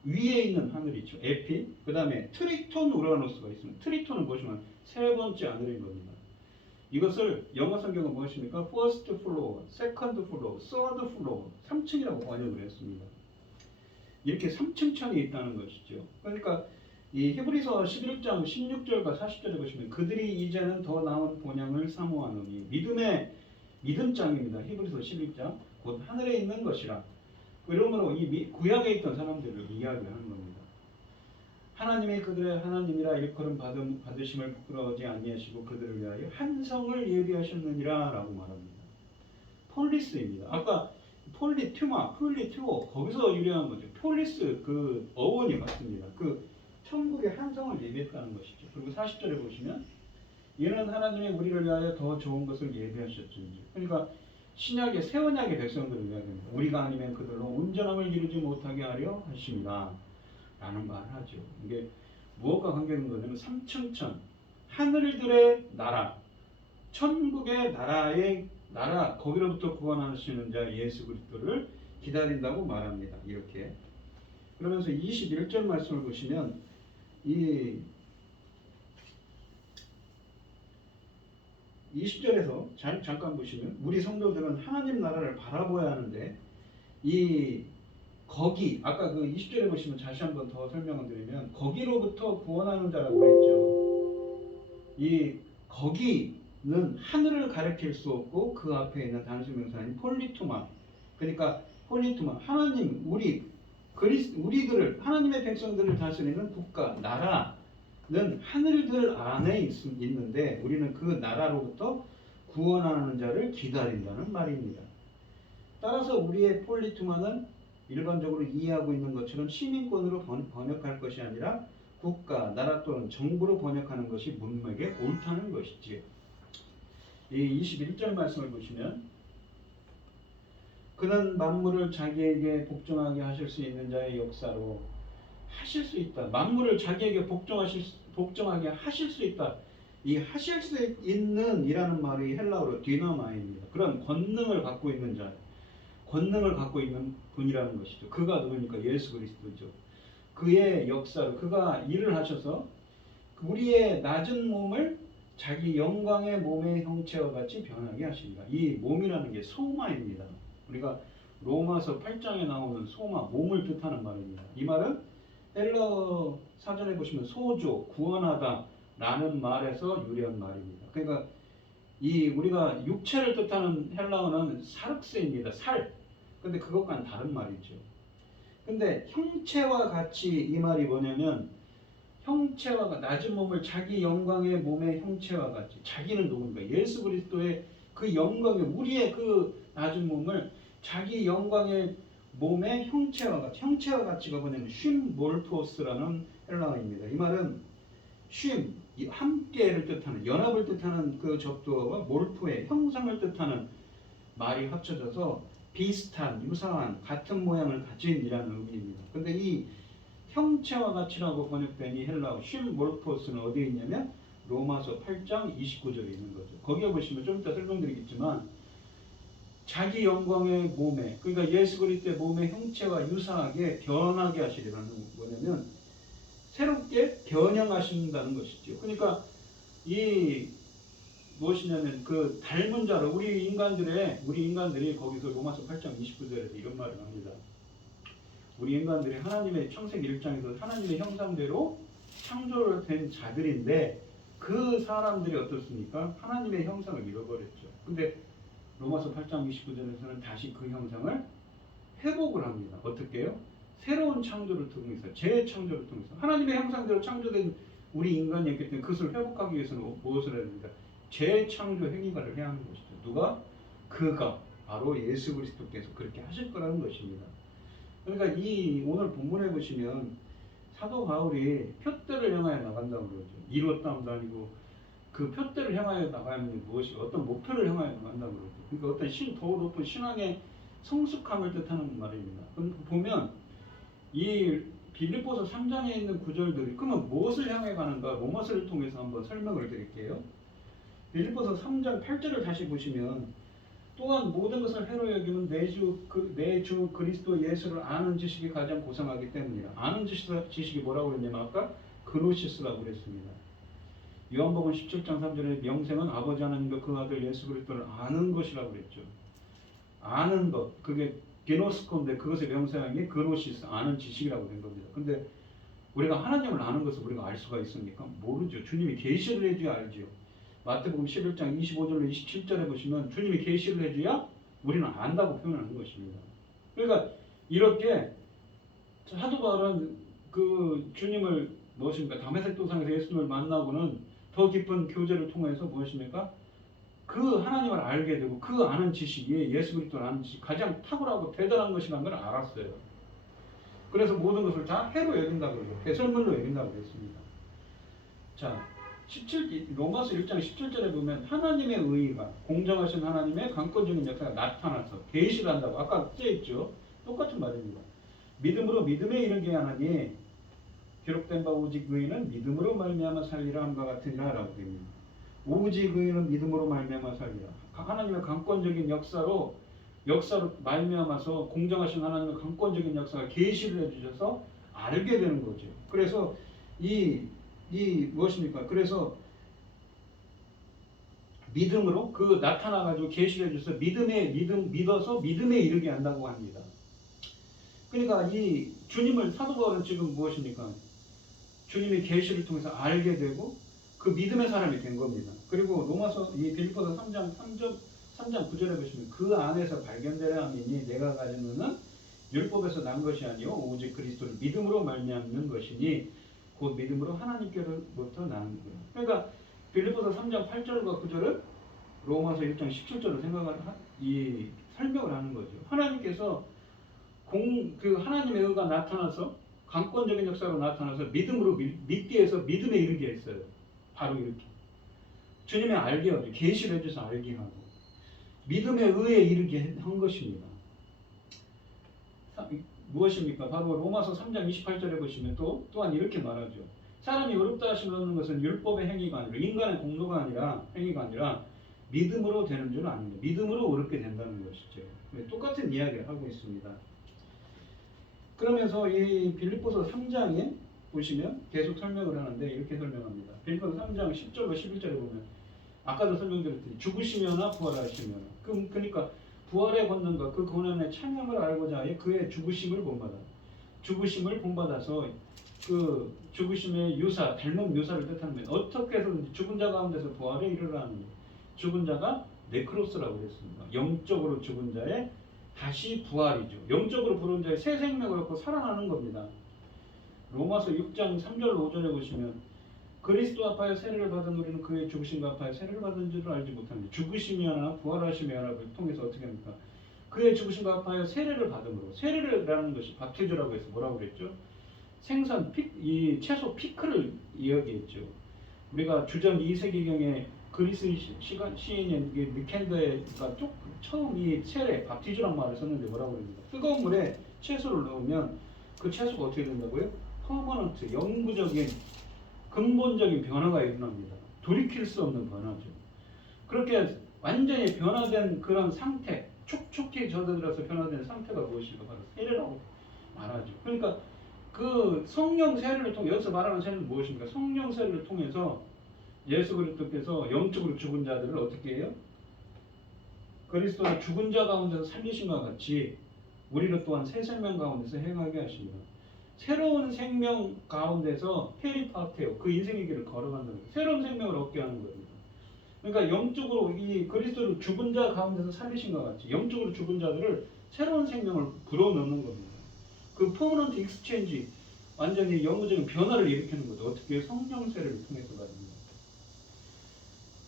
위에 있는 하늘이죠. 에피. 그 다음에 트리톤 우라노스가 있습니다. 트리톤은 보시면 세 번째 하늘인 겁니다. 이것을 영어 성경은 무엇입니까? First floor, second floor, third floor 3층이라고 번역을 했습니다. 이렇게 3층천이 있다는 것이죠. 그러니까 이 히브리서 11장 16절과 40절에 보시면 그들이 이제는 더 나은 본향을 사모하노니 믿음장입니다. 히브리서 11장 곧 하늘에 있는 것이라. 그러므로 이 구약에 있던 사람들을 이야기하는 겁니다. 하나님이 그들의 하나님이라 일컬음 받으심을 부끄러워하지 아니하시고 그들을 위하여 한 성을 예비하셨느니라 라고 말합니다. 폴리스입니다. 아까 폴리튜오 거기서 유래한 거죠. 폴리스 그 어원이 같습니다. 그 천국의 한 성을 예비했다는 것이죠. 그리고 40절에 보시면 이는 하나님이 우리를 위하여 더 좋은 것을 예비하셨으니 그러니까 신약의 새 언약의 백성들을 이야기합니다. 우리가 아니면 그들로 온전함을 이루지 못하게 하려 하십니다. 라는 말을 하죠. 이게 무엇과 관계된 거냐면 3층천 하늘들의 나라 천국의 나라의 나라 거기로부터 구원하시는 자 예수 그리스도를 기다린다고 말합니다. 이렇게 그러면서 21절 말씀을 보시면 이 20절에서 잠깐 보시면 우리 성도들은 하나님 나라를 바라보아야 하는데 이 거기 아까 그 20절에 보시면 다시 한번 더 설명을 드리면 거기로부터 구원하는 자라고 그랬죠. 이 거기는 하늘을 가리킬 수 없고 그 앞에 있는 단수명사인 폴리투마 그러니까 폴리투마 하나님 우리들을 하나님의 백성들을 다스리는 국가 나라는 하늘들 안에 있는데 우리는 그 나라로부터 구원하는 자를 기다린다는 말입니다. 따라서 우리의 폴리투마는 일반적으로 이해하고 있는 것처럼 시민권으로 번역할 것이 아니라 국가, 나라 또는 정부로 번역하는 것이 문맥에 옳다는 것이지요. 이 21절 말씀을 보시면 그는 만물을 자기에게 복종하게 하실 수 있는 자의 역사로 하실 수 있다. 만물을 자기에게 복종하게 하실 수 있다. 이 하실 수 있는 이라는 말이 헬라어로 디나마입니다. 그런 권능을 갖고 있는 자, 권능을 갖고 있는 분이라는 것이죠. 그가 누구니까 예수 그리스도죠. 그의 역사로 그가 일을 하셔서 우리의 낮은 몸을 자기 영광의 몸의 형체와 같이 변하게 하십니다. 이 몸이라는 게 소마입니다. 우리가 로마서 8장에 나오는 소마, 몸을 뜻하는 말입니다. 이 말은 헬라어 사전에 보시면 소조, 구원하다 라는 말에서 유래한 말입니다. 그러니까 이 우리가 육체를 뜻하는 헬라어는 사륵스입니다. 근데 그것과는 다른 말이죠. 근데 형체와 같이 이 말이 뭐냐면 형체와 낮은 몸을 자기 영광의 몸의 형체와 같이 자기는 누군가 예수 그리스도의 그 영광의 우리의 그 낮은 몸을 자기 영광의 몸의 형체와 같이 형체와 같이가 뭐냐면 쉼몰토스라는 헬라어입니다. 이 말은 쉼 함께를 뜻하는 연합을 뜻하는 그 접두어와 몰토의 형상을 뜻하는 말이 합쳐져서 비슷한 유사한 같은 모양을 가진이라는 의미입니다. 근데 이 형체와 같이라고 번역된 이 헬라어 쉼몰토스는 어디에 있냐면 로마서 8장 29절에 있는 거죠. 거기에 보시면 좀 이따 설명드리겠지만 자기 영광의 몸에 그러니까 예수 그리스도의 몸의 형체와 유사하게 변하게 하시리라는 뭐냐면 새롭게 변형하신다는 것이죠. 그러니까 이 무엇이냐면 그 닮은 자로 우리 인간들이 거기서 로마서 8장 29절에서 이런 말을 합니다. 우리 인간들이 하나님의 창세기 1장에서 하나님의 형상대로 창조를 된 자들인데 그 사람들이 어떻습니까? 하나님의 형상을 잃어버렸죠. 근데 로마서 8장 29절에서는 다시 그 형상을 회복을 합니다. 어떻게 해요? 새로운 창조를 통해서 재창조를 통해서 하나님의 형상대로 창조된 우리 인간이었기 때문에 그것을 회복하기 위해서는 무엇을 해야 됩니까? 재창조 행위가를 해야 하는 것이죠. 누가? 그가 바로 예수 그리스도께서 그렇게 하실 거라는 것입니다. 그러니까 이 오늘 본문에 보시면 사도 바울이 표대를 향하여 나간다고 그러죠. 이뤘다함도 아니고 그 표대를 향하여 나가면 무엇이 어떤 목표를 향하여 나간다고 그러죠. 그러니까 어떤 더 높은 신앙의 성숙함을 뜻하는 말입니다. 그럼 보면 이 빌립보서 3장에 있는 구절들이 그러면 무엇을 향해 가는가 로마서를 통해서 한번 설명을 드릴게요. 빌립보서 3장 8절을 다시 보시면 또한 모든 것을 해로 여기면 내 주 그리스도 예수를 아는 지식이 가장 고상하기 때문이라. 아는 지식이 뭐라고 그랬냐면 아까 그노시스라고 그랬습니다. 요한복음 17장 3절에 명생은 아버지 하나님과 그 아들 예수 그리스도를 아는 것이라고 그랬죠. 아는 것 그게 게노스코인데 그것의 명사형이 그노시스 아는 지식이라고 된 겁니다. 근데 우리가 하나님을 아는 것을 우리가 알 수가 있습니까? 모르죠. 주님이 계시를 해줘야 알죠. 마태복음 11장 25절로 27절에 보시면 주님이 계시를 해줘야 우리는 안다고 표현하는 것입니다. 그러니까 이렇게 사도 바울은 그 주님을 무엇입니까? 다메섹 도상에서 예수님을 만나고는 더 깊은 교제를 통해서 무엇입니까? 그 하나님을 알게 되고 그 아는 지식이 예수 그리스도를 아는 지식이 가장 탁월하고 대단한 것이라는 걸 알았어요. 그래서 모든 것을 다 해로 여긴다고 그러죠. 배설물로 여긴다고 그랬습니다. 자, 로마서 1장 17절에 보면 하나님의 의의가 공정하신 하나님의 강권적인 역사가 나타나서 계시를 한다고 아까 써있죠. 똑같은 말입니다. 믿음으로 믿음에 이르게 하나니 기록된 바 오직 의인은 믿음으로 말미암아 살리라 함과 같으니라 라고 됩니다. 오직 의인은 믿음으로 말미암아 살리라. 하나님의 강권적인 역사로 말미암아서 공정하신 하나님의 강권적인 역사가 계시를 해주셔서 알게 되는 거죠. 그래서 이 무엇입니까? 그래서 믿음으로 그 나타나가지고 계시를 해줘서 믿어서 믿음에 이르게 한다고 합니다. 그러니까 이 주님을 사도 바울은 지금 무엇입니까? 주님의 계시를 통해서 알게 되고 그 믿음의 사람이 된 겁니다. 그리고 로마서 이 빌립보서 3장 9절에 보시면 그 안에서 발견되려 함이니 내가 가진 것은 율법에서 난 것이 아니요 오직 그리스도를 믿음으로 말미암는 것이니 곧 믿음으로 하나님께로부터 나는 거예요. 그러니까 빌립보서 3장 8절과 9절은 로마서 1장 17절을 설명을 하는 거죠. 하나님께서 그 하나님의 의가 나타나서 강권적인 역사로 나타나서 믿음으로 믿게 해서 믿음에 이르게 했어요. 바로 이렇게 주님의 알게 하죠. 계시를 해줘서 알게 하고 믿음의 의에 이르게 한 것입니다. 무엇입니까? 바로 로마서 3장 28절에 보시면 또한 이렇게 말하죠. 사람이 의롭다 하심을 얻는 것은 율법의 행위가 아니라 인간의 공로가 아니라 행위가 아니라 믿음으로 되는 줄 아닙니다. 믿음으로 의롭게 된다는 것이죠. 똑같은 이야기를 하고 있습니다. 그러면서 이 빌립보서 3장에 보시면 계속 설명을 하는데 이렇게 설명합니다. 빌립보서 3장 10절로 11절에 보면 아까도 설명드렸듯이 죽으시면나 부활하시면 그러니까 부활의 권능과 그 고난의 찬양을 알고자 하여 그의 죽으심을 본받아서 그 죽으심의 유사, 닮은 묘사를 뜻하는 어떻게 해서든지 죽은 자 가운데서 부활에 이르라는 죽은 자가 네크로스라고 했습니다. 영적으로 죽은 자의 다시 부활이죠. 영적으로 부른 자의 새 생명을 얻고 살아나는 겁니다. 로마서 6장 3절 5절에 보시면 그리스도 아파여 세례를 받은 우리는 그의 죽으심과 아파여 세례를 받은 줄을 알지 못합니다. 죽으심이 하나 부활하심이 하나를 통해서 어떻게 합니까? 그의 죽으심과 아파여 세례를 받음으로, 세례라는 것이 밥티주라고 해서 뭐라고 그랬죠? 생선, 이 채소 피클을 이야기했죠. 우리가 주전 2세기경에 그리스 시인인 니켄더가 처음 이 세례, 밥티주란 말을 썼는데 뭐라고 그럽니까? 뜨거운 물에 채소를 넣으면 그 채소가 어떻게 된다고요? 퍼머넌트, 영구적인 근본적인 변화가 일어납니다. 돌이킬 수 없는 변화죠. 그렇게 완전히 변화된 그런 상태, 촉촉히 젖어들어서 변화된 상태가 무엇일까? 바로 세례라고 말하죠. 그러니까 그 성령 세례를 통해, 여기서 말하는 세례는 무엇입니까? 성령 세례를 통해서 예수 그리스도께서 영적으로 죽은 자들을 어떻게 해요? 그리스도가 죽은 자 가운데서 살리신 것 같이 우리를 또한 새 생명 가운데서 행하게 하십니다. 새로운 생명 가운데서 페리파테오, 그 인생의 길을 걸어간다는 거예요. 새로운 생명을 얻게 하는 겁니다. 그러니까 영적으로 이 그리스도를 죽은 자 가운데서 살리신 것 같이 영적으로 죽은 자들을 새로운 생명을 불어넣는 겁니다. 그 퍼머넌트 익스체인지, 완전히 영구적인 변화를 일으키는 거죠. 어떻게? 성령 세례를 통해서 말입니다.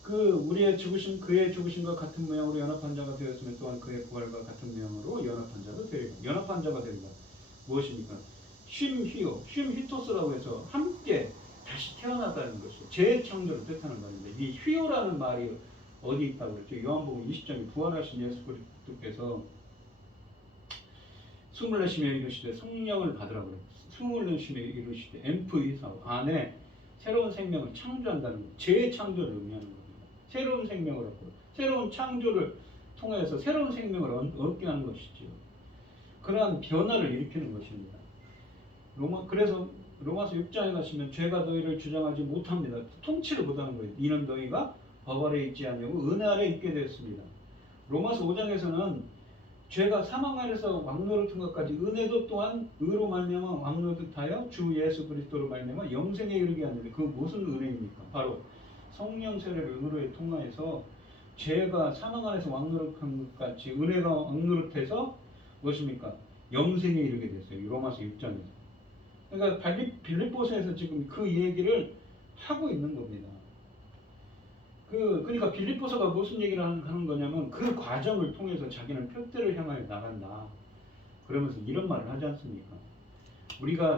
그 우리의 죽으심, 그의 죽으심과 같은 모양으로 연합한 자가 되었으면 또한 그의 부활과 같은 모양으로 연합한 자도 되리라. 연합한 자가 되리라. 무엇입니까? 쉼히토스라고 해서 함께 다시 태어나다는 것이 재창조를 뜻하는 말입니다. 이 휘오라는 말이 어디 있다고 그랬죠? 요한복음 20장에 부활하신 예수 그리스도께서 숨을 내쉬며 이르시되 성령을 받으라고 그랬어요. 숨을 내쉬며 이르시되 엠프이사오, 안에 새로운 생명을 창조한다는 것, 재창조를 의미하는 겁니다. 새로운 생명을 얻고 새로운 창조를 통해서 새로운 생명을 얻게 하는 것이죠. 그러한 변화를 일으키는 것입니다. 그래서 로마서 6장에 가시면 죄가 너희를 주장하지 못합니다. 통치를 못하는 거예요. 이는 너희가 법 아래 있지 아니하고 은혜 아래 있게 되었습니다. 로마서 5장에서는 죄가 사망 아래서 왕노릇한 것까지 은혜도 또한 의로 말미암아 왕노릇하여 주 예수 그리스도로 말미암아 영생에 이르게 하는데 그 무슨 은혜입니까? 바로 성령 세례를 은으로 통하여서 죄가 사망 안에서 왕노릇한 것 같이 은혜가 왕노릇해서 무엇입니까? 영생에 이르게 됐어요. 로마서 6장에서. 그러니까 빌립보서에서 지금 그 얘기를 하고 있는 겁니다. 그러니까 빌립보서가 무슨 얘기를 하는 거냐면 그 과정을 통해서 자기는 표대를 향하여 나간다. 그러면서 이런 말을 하지 않습니까?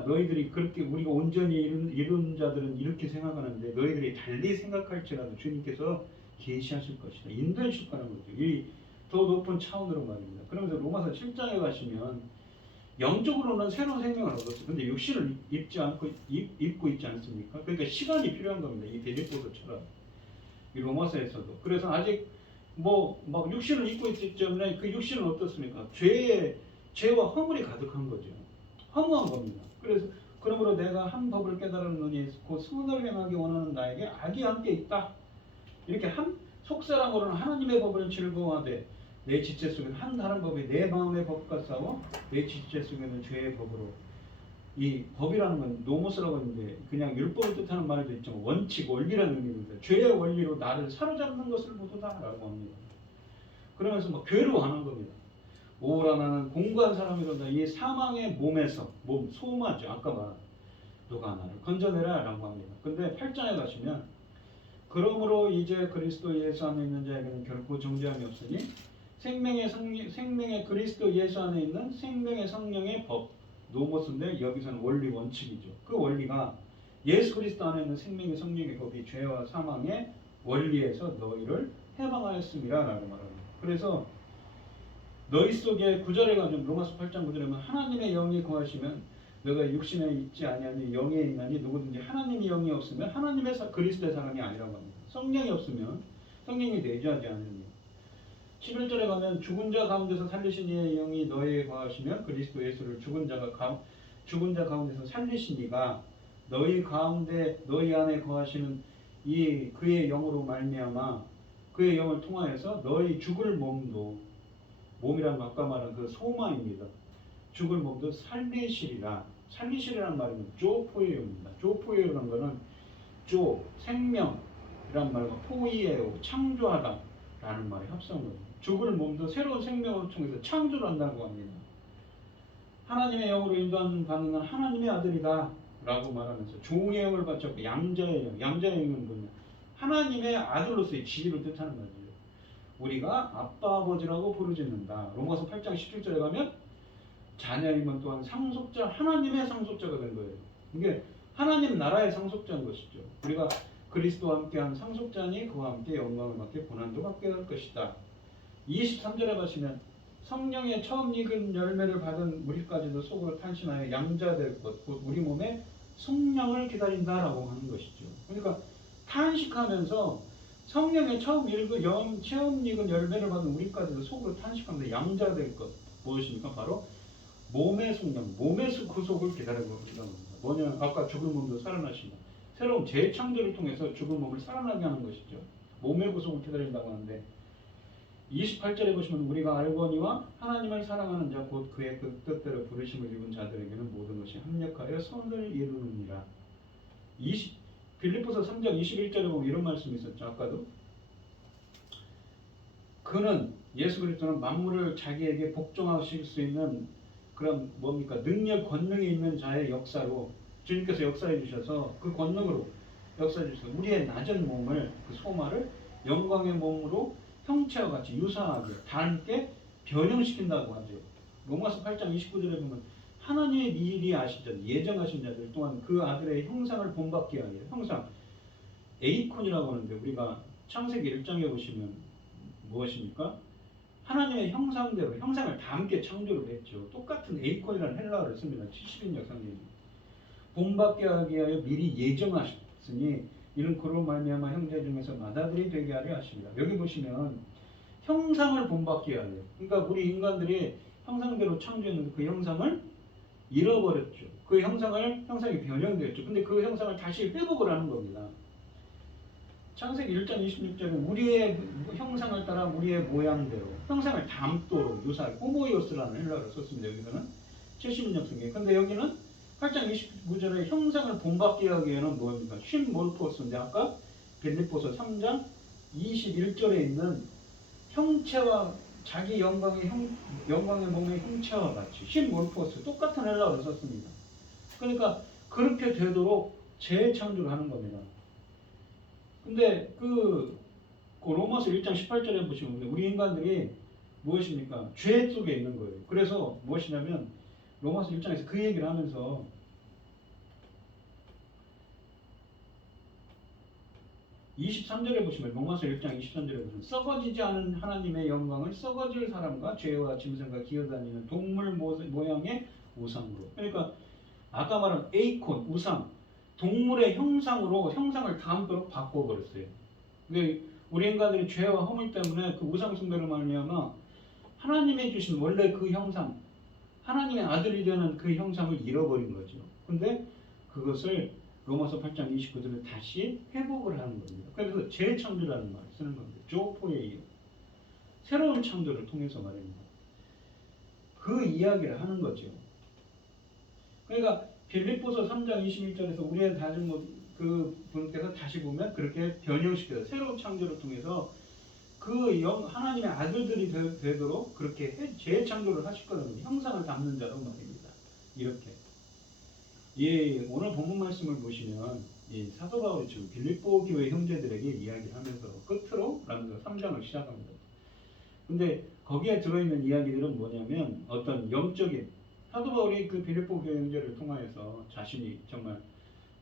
너희들이 그렇게 우리가 온전히 이룬 자들은 이렇게 생각하는데 너희들이 달리 생각할지라도 주님께서 계시하실 것이다. 인도해 줄 거라는 거죠. 이 더 높은 차원으로 말입니다. 그러면서 로마서 7장에 가시면 영적으로는 새로운 생명을 얻었어요. 근데 육신을 입고 있지 않습니까? 그러니까 시간이 필요한 겁니다. 이 빌립보서처럼. 이 로마서에서도. 그래서 아직 막 육신을 입고 있기 때문에 그 육신은 어떻습니까? 죄와 허물이 가득한 거죠. 허무한 겁니다. 그래서 그러므로 내가 한 법을 깨달았느니 곧 선을 행하기 원하는 나에게 악이 함께 있다. 이렇게 속사람으로는 하나님의 법을 즐거워하되 내 지체 속에는 한 다른 법이 내 마음의 법과 싸워 내 지체 속에는 죄의 법으로. 이 법이라는 건 노모스라고 하는데 그냥 율법을 뜻하는 말도 있지만 원칙, 원리라는 의미입니다. 죄의 원리로 나를 사로잡는 것을 보도다라고 합니다. 그러면서 막 괴로워하는 겁니다. 오라 나는 공고한 사람이로다. 이 사망의 몸에서, 소마죠. 아까 말한 누가 나를 건져내라 라고 합니다. 근데 8장에 가시면 그러므로 이제 그리스도 예수 안에 있는 자에게는 결코 정죄함이 없으니 생명의 그리스도 예수 안에 있는 생명의 성령의 법, 노모스인데 여기서는 원리 원칙이죠. 그 원리가 예수 그리스도 안에 있는 생명의 성령의 법이 죄와 사망의 원리에서 너희를 해방하였습니다 라고 말합니다. 그래서 너희 속에 9절에 가면 로마서 8장 9절에 보면 하나님의 영이 거하시면 너가 육신에 있지 아니하니 영에 있나니 누구든지 하나님의 영이 없으면 하나님의 그리스도의 사람이 아니라고 합니다. 성령이 없으면 성령이 내주하지 않으니 11절에 가면 죽은 자 가운데서 살리신 이의 영이 너희에 거하시면 그리스도 예수를 죽은 자 가운데서 살리신 이가 너희 안에 거하시는 이 그의 영으로 말미암아 그의 영을 통하여서 너희 죽을 몸도, 몸이란 아까 말한 그 소마입니다. 죽을 몸도 살리시리라는 말은 조포에오입니다. 조포에오라는 것은 생명이란 말과 포이에오, 창조하다 라는 말이 합성어예요. 죽을 몸도 새로운 생명을 통해서 창조를 한다고 합니다. 하나님의 영으로 인도받는 하나님의 아들이다 라고 말하면서 종의 영을 바쳤고 양자의 영, 양자의 영은 뭐냐? 하나님의 아들로서의 지위를 뜻하는 거죠. 우리가 아빠 아버지라고 부르짖는다. 로마서 8장 17절에 가면 자녀이면 또한 상속자, 하나님의 상속자가 된 거예요. 이게 하나님 나라의 상속자인 것이죠. 우리가 그리스도와 함께한 상속자니 그와 함께 영광을 받게 고난도 받게 할 것이다. 23절에 보시면 성령의 처음 익은 열매를 받은 우리까지도 속으로 탄신하여 양자될 것, 곧 우리 몸에 성령을 기다린다라고 하는 것이죠. 그러니까 탄식하면서 성령의 처음 익은 열매를 받은 우리까지도 속으로 탄식하면서 양자될 것, 무엇입니까? 바로 몸의 성령, 몸의 구속을 기다리는 겁니다. 뭐냐? 아까 죽은 몸도 살아나신다. 새로운 재창조를 통해서 죽은 몸을 살아나게 하는 것이죠. 몸의 구속을 기다린다고 하는데 28절에 보시면 우리가 알거니와 하나님을 사랑하는 자 곧 그의 그 뜻대로 부르심을 입은 자들에게는 모든 것이 합력하여 선을 이루느니라. 빌립보서 3장 21절에 보면 이런 말씀이 있었죠. 아까도 그는 예수 그리스도는 만물을 자기에게 복종하실 수 있는 그런 뭡니까? 능력 권능이 있는 자의 역사로 주님께서 역사해 주셔서 그 권능으로 역사해 주셔서 우리의 낮은 몸을 그 소마를 영광의 몸으로 형체와 같이 유사하게 닮게 변형시킨다고 하죠. 로마서 8장 29절에 보면 하나님의 미리 아신 자들, 예정하신 자들 또한 그 아들의 형상을 본받게 하여 형상 에이콘이라고 하는데 우리가 창세기 1장에 보시면 무엇입니까? 하나님의 형상대로 형상을 담게 창조를 했죠. 똑같은 에이콘이라는 헬라어를 씁니다. 70인역 성경이 본받게 하기 위하여 미리 예정하셨으니 이는 그로 말미암아 형제 중에서 맏아들이 되게 하려 하십니다. 여기 보시면 형상을 본받게 하려. 그러니까 우리 인간들이 형상대로 창조했는데 그 형상을 잃어버렸죠. 그 형상이 변형되었죠. 근데 그 형상을 다시 회복을 하는 겁니다. 창세기 1장 26절에 우리의 형상을 따라 우리의 모양대로 형상을 담도록 유사하게 호모이오스라는 헬라어를 썼습니다. 여기서는 70인역 성경. 근데 여기는 8장 29절에 형상을 본받게 하기 위해는 뭐입니까? 쉼몰포스인데 아까 빌립보서 3장 21절에 있는 형체와 자기 영광의 몸의 형체와 같이 쉼몰포스 똑같은 헬라어를 썼습니다. 그러니까 그렇게 되도록 재창조를 하는 겁니다. 근데 그 로마서 1장 18절에 보시면 우리 인간들이 무엇입니까? 죄 속에 있는 거예요. 그래서 무엇이냐면 로마서 1장에서 그 얘기를 하면서 23절에 보시면 로마서 1장 23절에 보시면 썩어지지 않은 하나님의 영광을 썩어질 사람과 죄와 짐승과 기어다니는 동물 모양의 우상으로. 그러니까 아까 말한 에이콘, 우상, 동물의 형상으로 형상을 담도록 바꿔버렸어요. 우리 인간들이 죄와 허물 때문에 그 우상 숭배를 말미암아 하나님이 주신 원래 그 형상, 하나님의 아들이 되는 그 형상을 잃어버린 거죠. 근데 그것을 로마서 8장 29절에 다시 회복을 하는 겁니다. 그래서 재창조라는 말을 쓰는 겁니다. 조포에이오. 새로운 창조를 통해서 말입니다. 그 이야기를 하는 거죠. 그러니까 빌립보서 3장 21절에서 우리의 다른 그 분께서 다시 보면 그렇게 변형시켜서 새로운 창조를 통해서 그 하나님의 아들들이 되도록 그렇게 재창조를 하시거든요. 형상을 담는 자로 말입니다. 이렇게. 예, 오늘 본문 말씀을 보시면 사도 바울이 지금 빌립보 교회 형제들에게 이야기를 하면서 끝으로 라면서 3장을 시작합니다. 근데 거기에 들어있는 이야기들은 뭐냐면 어떤 영적인 사도 바울이 그 빌립보 교회 형제를 통하여서 자신이 정말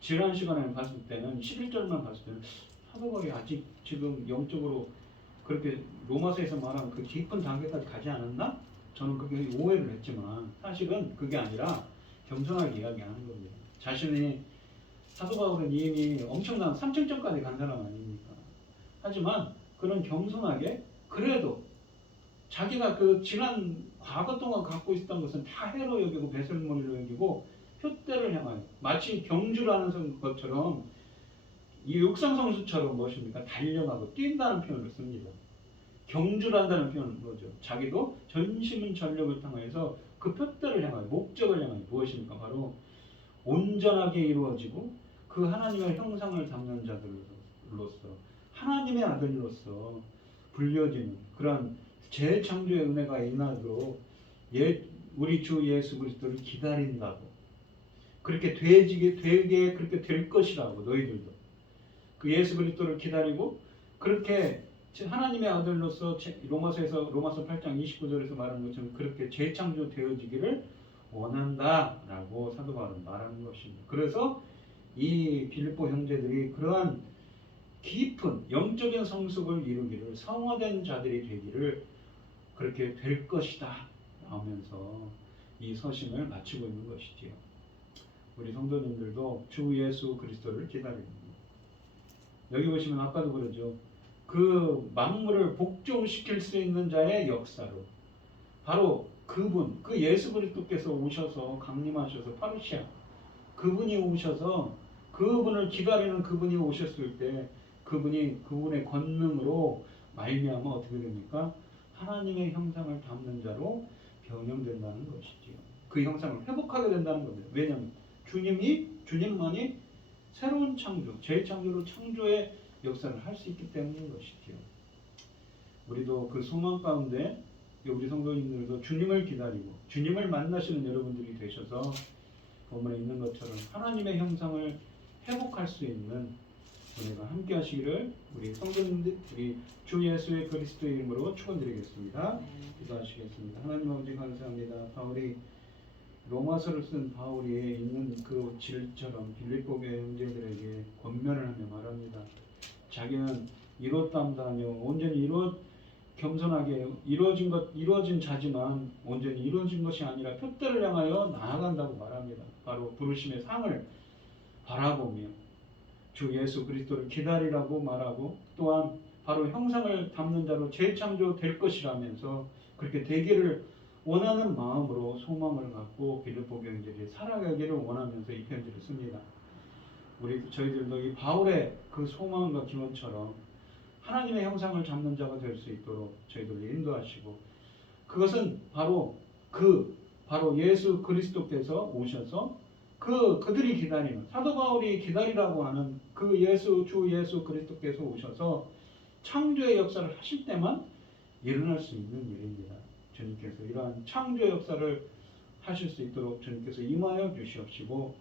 지난 시간에 봤을 때는 11절만 봤을 때는 사도 바울이 아직 지금 영적으로 그렇게 로마서에서 말한 그 깊은 단계까지 가지 않았나? 저는 그게 오해를 했지만 사실은 그게 아니라 겸손하게 이야기하는 겁니다. 자신이 사도 바울은 이미 엄청난 3층전까지 간 사람 아닙니까? 하지만 그런 겸손하게 그래도 자기가 그 지난 과거 동안 갖고 있었던 것은 다 해로 여기고 배설물로 여기고 표대를 향하여 마치 경주를 하는 것처럼 이 육상 선수처럼 무엇입니까? 달려가고 뛴다는 표현을 씁니다. 경주를 한다는 표현은 뭐죠? 자기도 전심은 전력을 통해서 그 표대를 향하여 목적을 향하여 무엇입니까? 바로 온전하게 이루어지고 그 하나님의 형상을 담는 자들로서 하나님의 아들로서 불려지는 그러한 재창조의 은혜가 임하도록 우리 주 예수 그리스도를 기다린다고. 그렇게 되게 그렇게 될 것이라고. 너희들도 그 예수 그리스도를 기다리고 그렇게 하나님의 아들로서 로마서 8장 29절에서 말하는 것처럼 그렇게 재창조 되어지기를 원한다라고 사도 바울은 말하는 것입니다. 그래서 이 빌립보 형제들이 그러한 깊은 영적인 성숙을 이루기를, 성화된 자들이 되기를 그렇게 될 것이다 하면서 이 서신을 마치고 있는 것이지요. 우리 성도님들도 주 예수 그리스도를 기다립니다. 여기 보시면 아까도 그러죠. 그 만물을 복종시킬 수 있는 자의 역사로 바로 그분, 그 예수 그리스도께서 오셔서 강림하셔서 파루시아 그분이 오셔서 그분을 기다리는 그분이 오셨을 때 그분의 권능으로 말미암아 어떻게 됩니까? 하나님의 형상을 담는 자로 변형된다는 것이지요. 그 형상을 회복하게 된다는 겁니다. 왜냐하면 주님만이 새로운 창조, 재창조로 창조의 역사를 할 수 있기 때문인 것이지요. 우리도 그 소망 가운데 우리 성도님들도 주님을 기다리고 주님을 만나시는 여러분들이 되셔서 본문에 있는 것처럼 하나님의 형상을 회복할 수 있는 은혜가 함께 하시기를 우리 성도님들, 우리 주 예수의 그리스도의 이름으로 축원드리겠습니다. 기도하시겠습니다. 하나님 아버지 감사합니다. 바울이 로마서를 쓴 바울이 있는 그 질처럼 빌립보 교회 형제들에게 권면을 하며 말합니다. 자기는 이뤘답니다 하며 온전히 겸손하게 이루어진 자지만 온전히 이루어진 것이 아니라 표대를 향하여 나아간다고 말합니다. 바로 부르심의 상을 바라보며 주 예수 그리스도를 기다리라고 말하고 또한 바로 형상을 담는 자로 재창조 될 것이라면서 그렇게 되기를 원하는 마음으로 소망을 갖고 빌립보 교인들이 살아가기를 원하면서 이 편지를 씁니다. 저희들도 이 바울의 그 소망과 기원처럼 하나님의 형상을 잡는 자가 될 수 있도록 저희들을 인도하시고 그것은 바로 예수 그리스도께서 오셔서 그들이 기다리는 사도 바울이 기다리라고 하는 주 예수 그리스도께서 오셔서 창조의 역사를 하실 때만 일어날 수 있는 일입니다. 주님께서 이러한 창조의 역사를 하실 수 있도록 주님께서 임하여 주시옵시고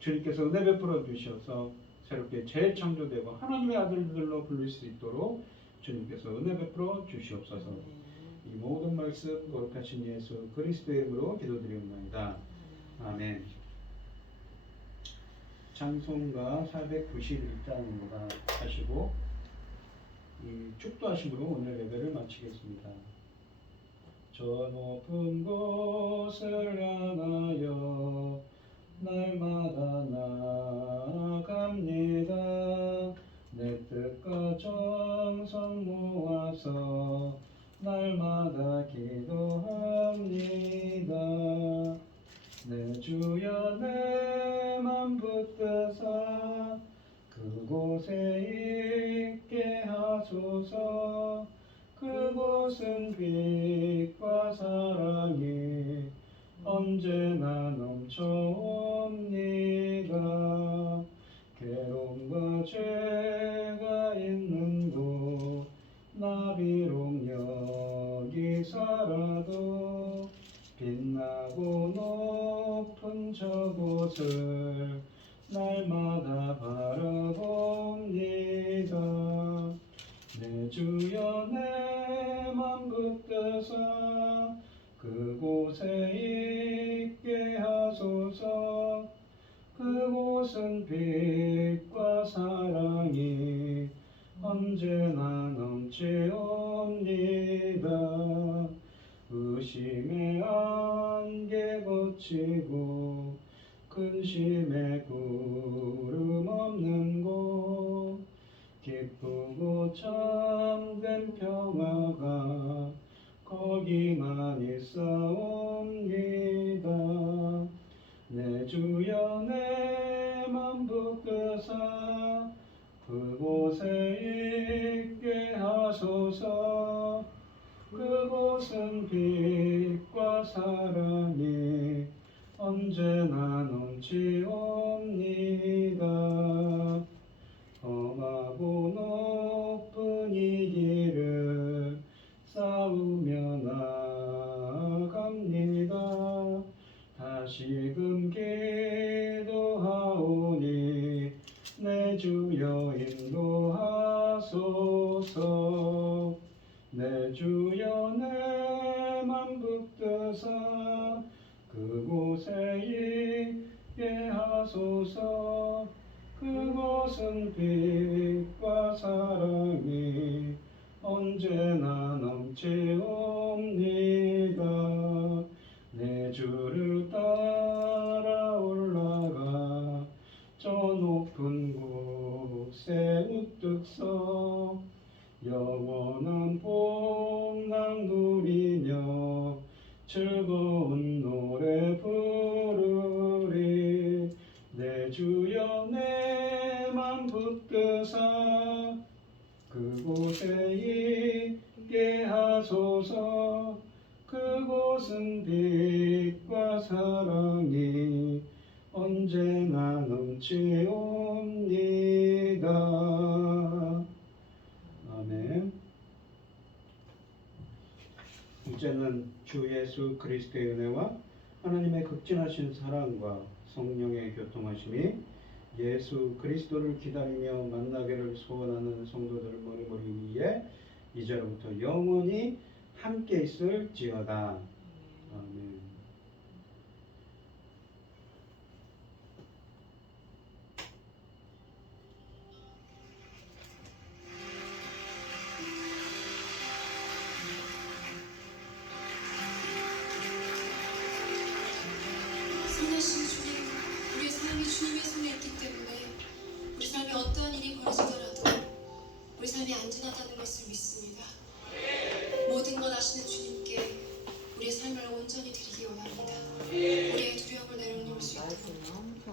주님께서 은혜 베풀어 주셔서 새롭게 재창조되고 하나님의 아들들로 불릴 수 있도록 주님께서 은혜 베풀어 주시옵소서. 이 모든 말씀 거룩하신 예수 그리스도의 이름으로 기도드리옵나이다. 아멘. 찬송가 491장입니다. 하시고 이 축도하심으로 오늘 예배를 마치겠습니다. 저 높은 곳을 향하여 날마다 나아갑니다. 내 뜻과 정성 모아서 날마다 기도합니다. 내 주여 내 맘 붙드사 그곳에 있게 하소서. 그곳은 빛과 사랑이 언제나 넘쳐옵니다. 괴로움과 죄가 있는 곳 나 비록 여기 살아도 빛나고 높은 저곳을 날마다 바라봅니다. 내 주여 내 맘 붙드사 그곳에 있게 하소서. 그곳은 빛과 사랑이 언제나 넘치옵니다. 의심의 안개 걷히고 근심의 구름 없는 곳 기쁘고 참된 평화가 거기만 있사옵니다. 내 주여 내 맘 붙드사 그곳에 있게 하소서. 그곳은 빛과 사랑이 언제나 넘치옵니다. 험하고 높은 이 길을 싸우며 다시금 기도하오니 내 주여 인도하소서. 내 주여 내 맘 붙드사 그곳에 있게 하소서. 그곳은 빛과 사랑이 언제나 넘치옵니다. 내 주를 따라 올라가 저 높은 곳에 우뚝 서 영원한 복락 누리며 즐거운 노래 부르리. 내 주여 내 맘 붙드사 그곳에 있게 하소서. 그곳은 빛과 사랑이 언제나 넘치옵니다. 아멘. 이제는 주 예수 그리스도의 은혜와 하나님의 극진하신 사랑과 성령의 교통하심이 예수 그리스도를 기다리며 만나기를 소원하는 성도들 머리머리 위에 이제로부터 영원히 함께 있을지어다. 아멘. 선하신 주님, 우리의 삶이 주님의 손에 있기 때문에 우리 삶에 어떠한 일이 벌어지더라도 우리 삶이 안전하다는 것을 믿습니다. 모든 것 아시는 주님께 우리의 삶을 온전히 드리기 원합니다. 우리의 두려움을 내려놓을 수 있도록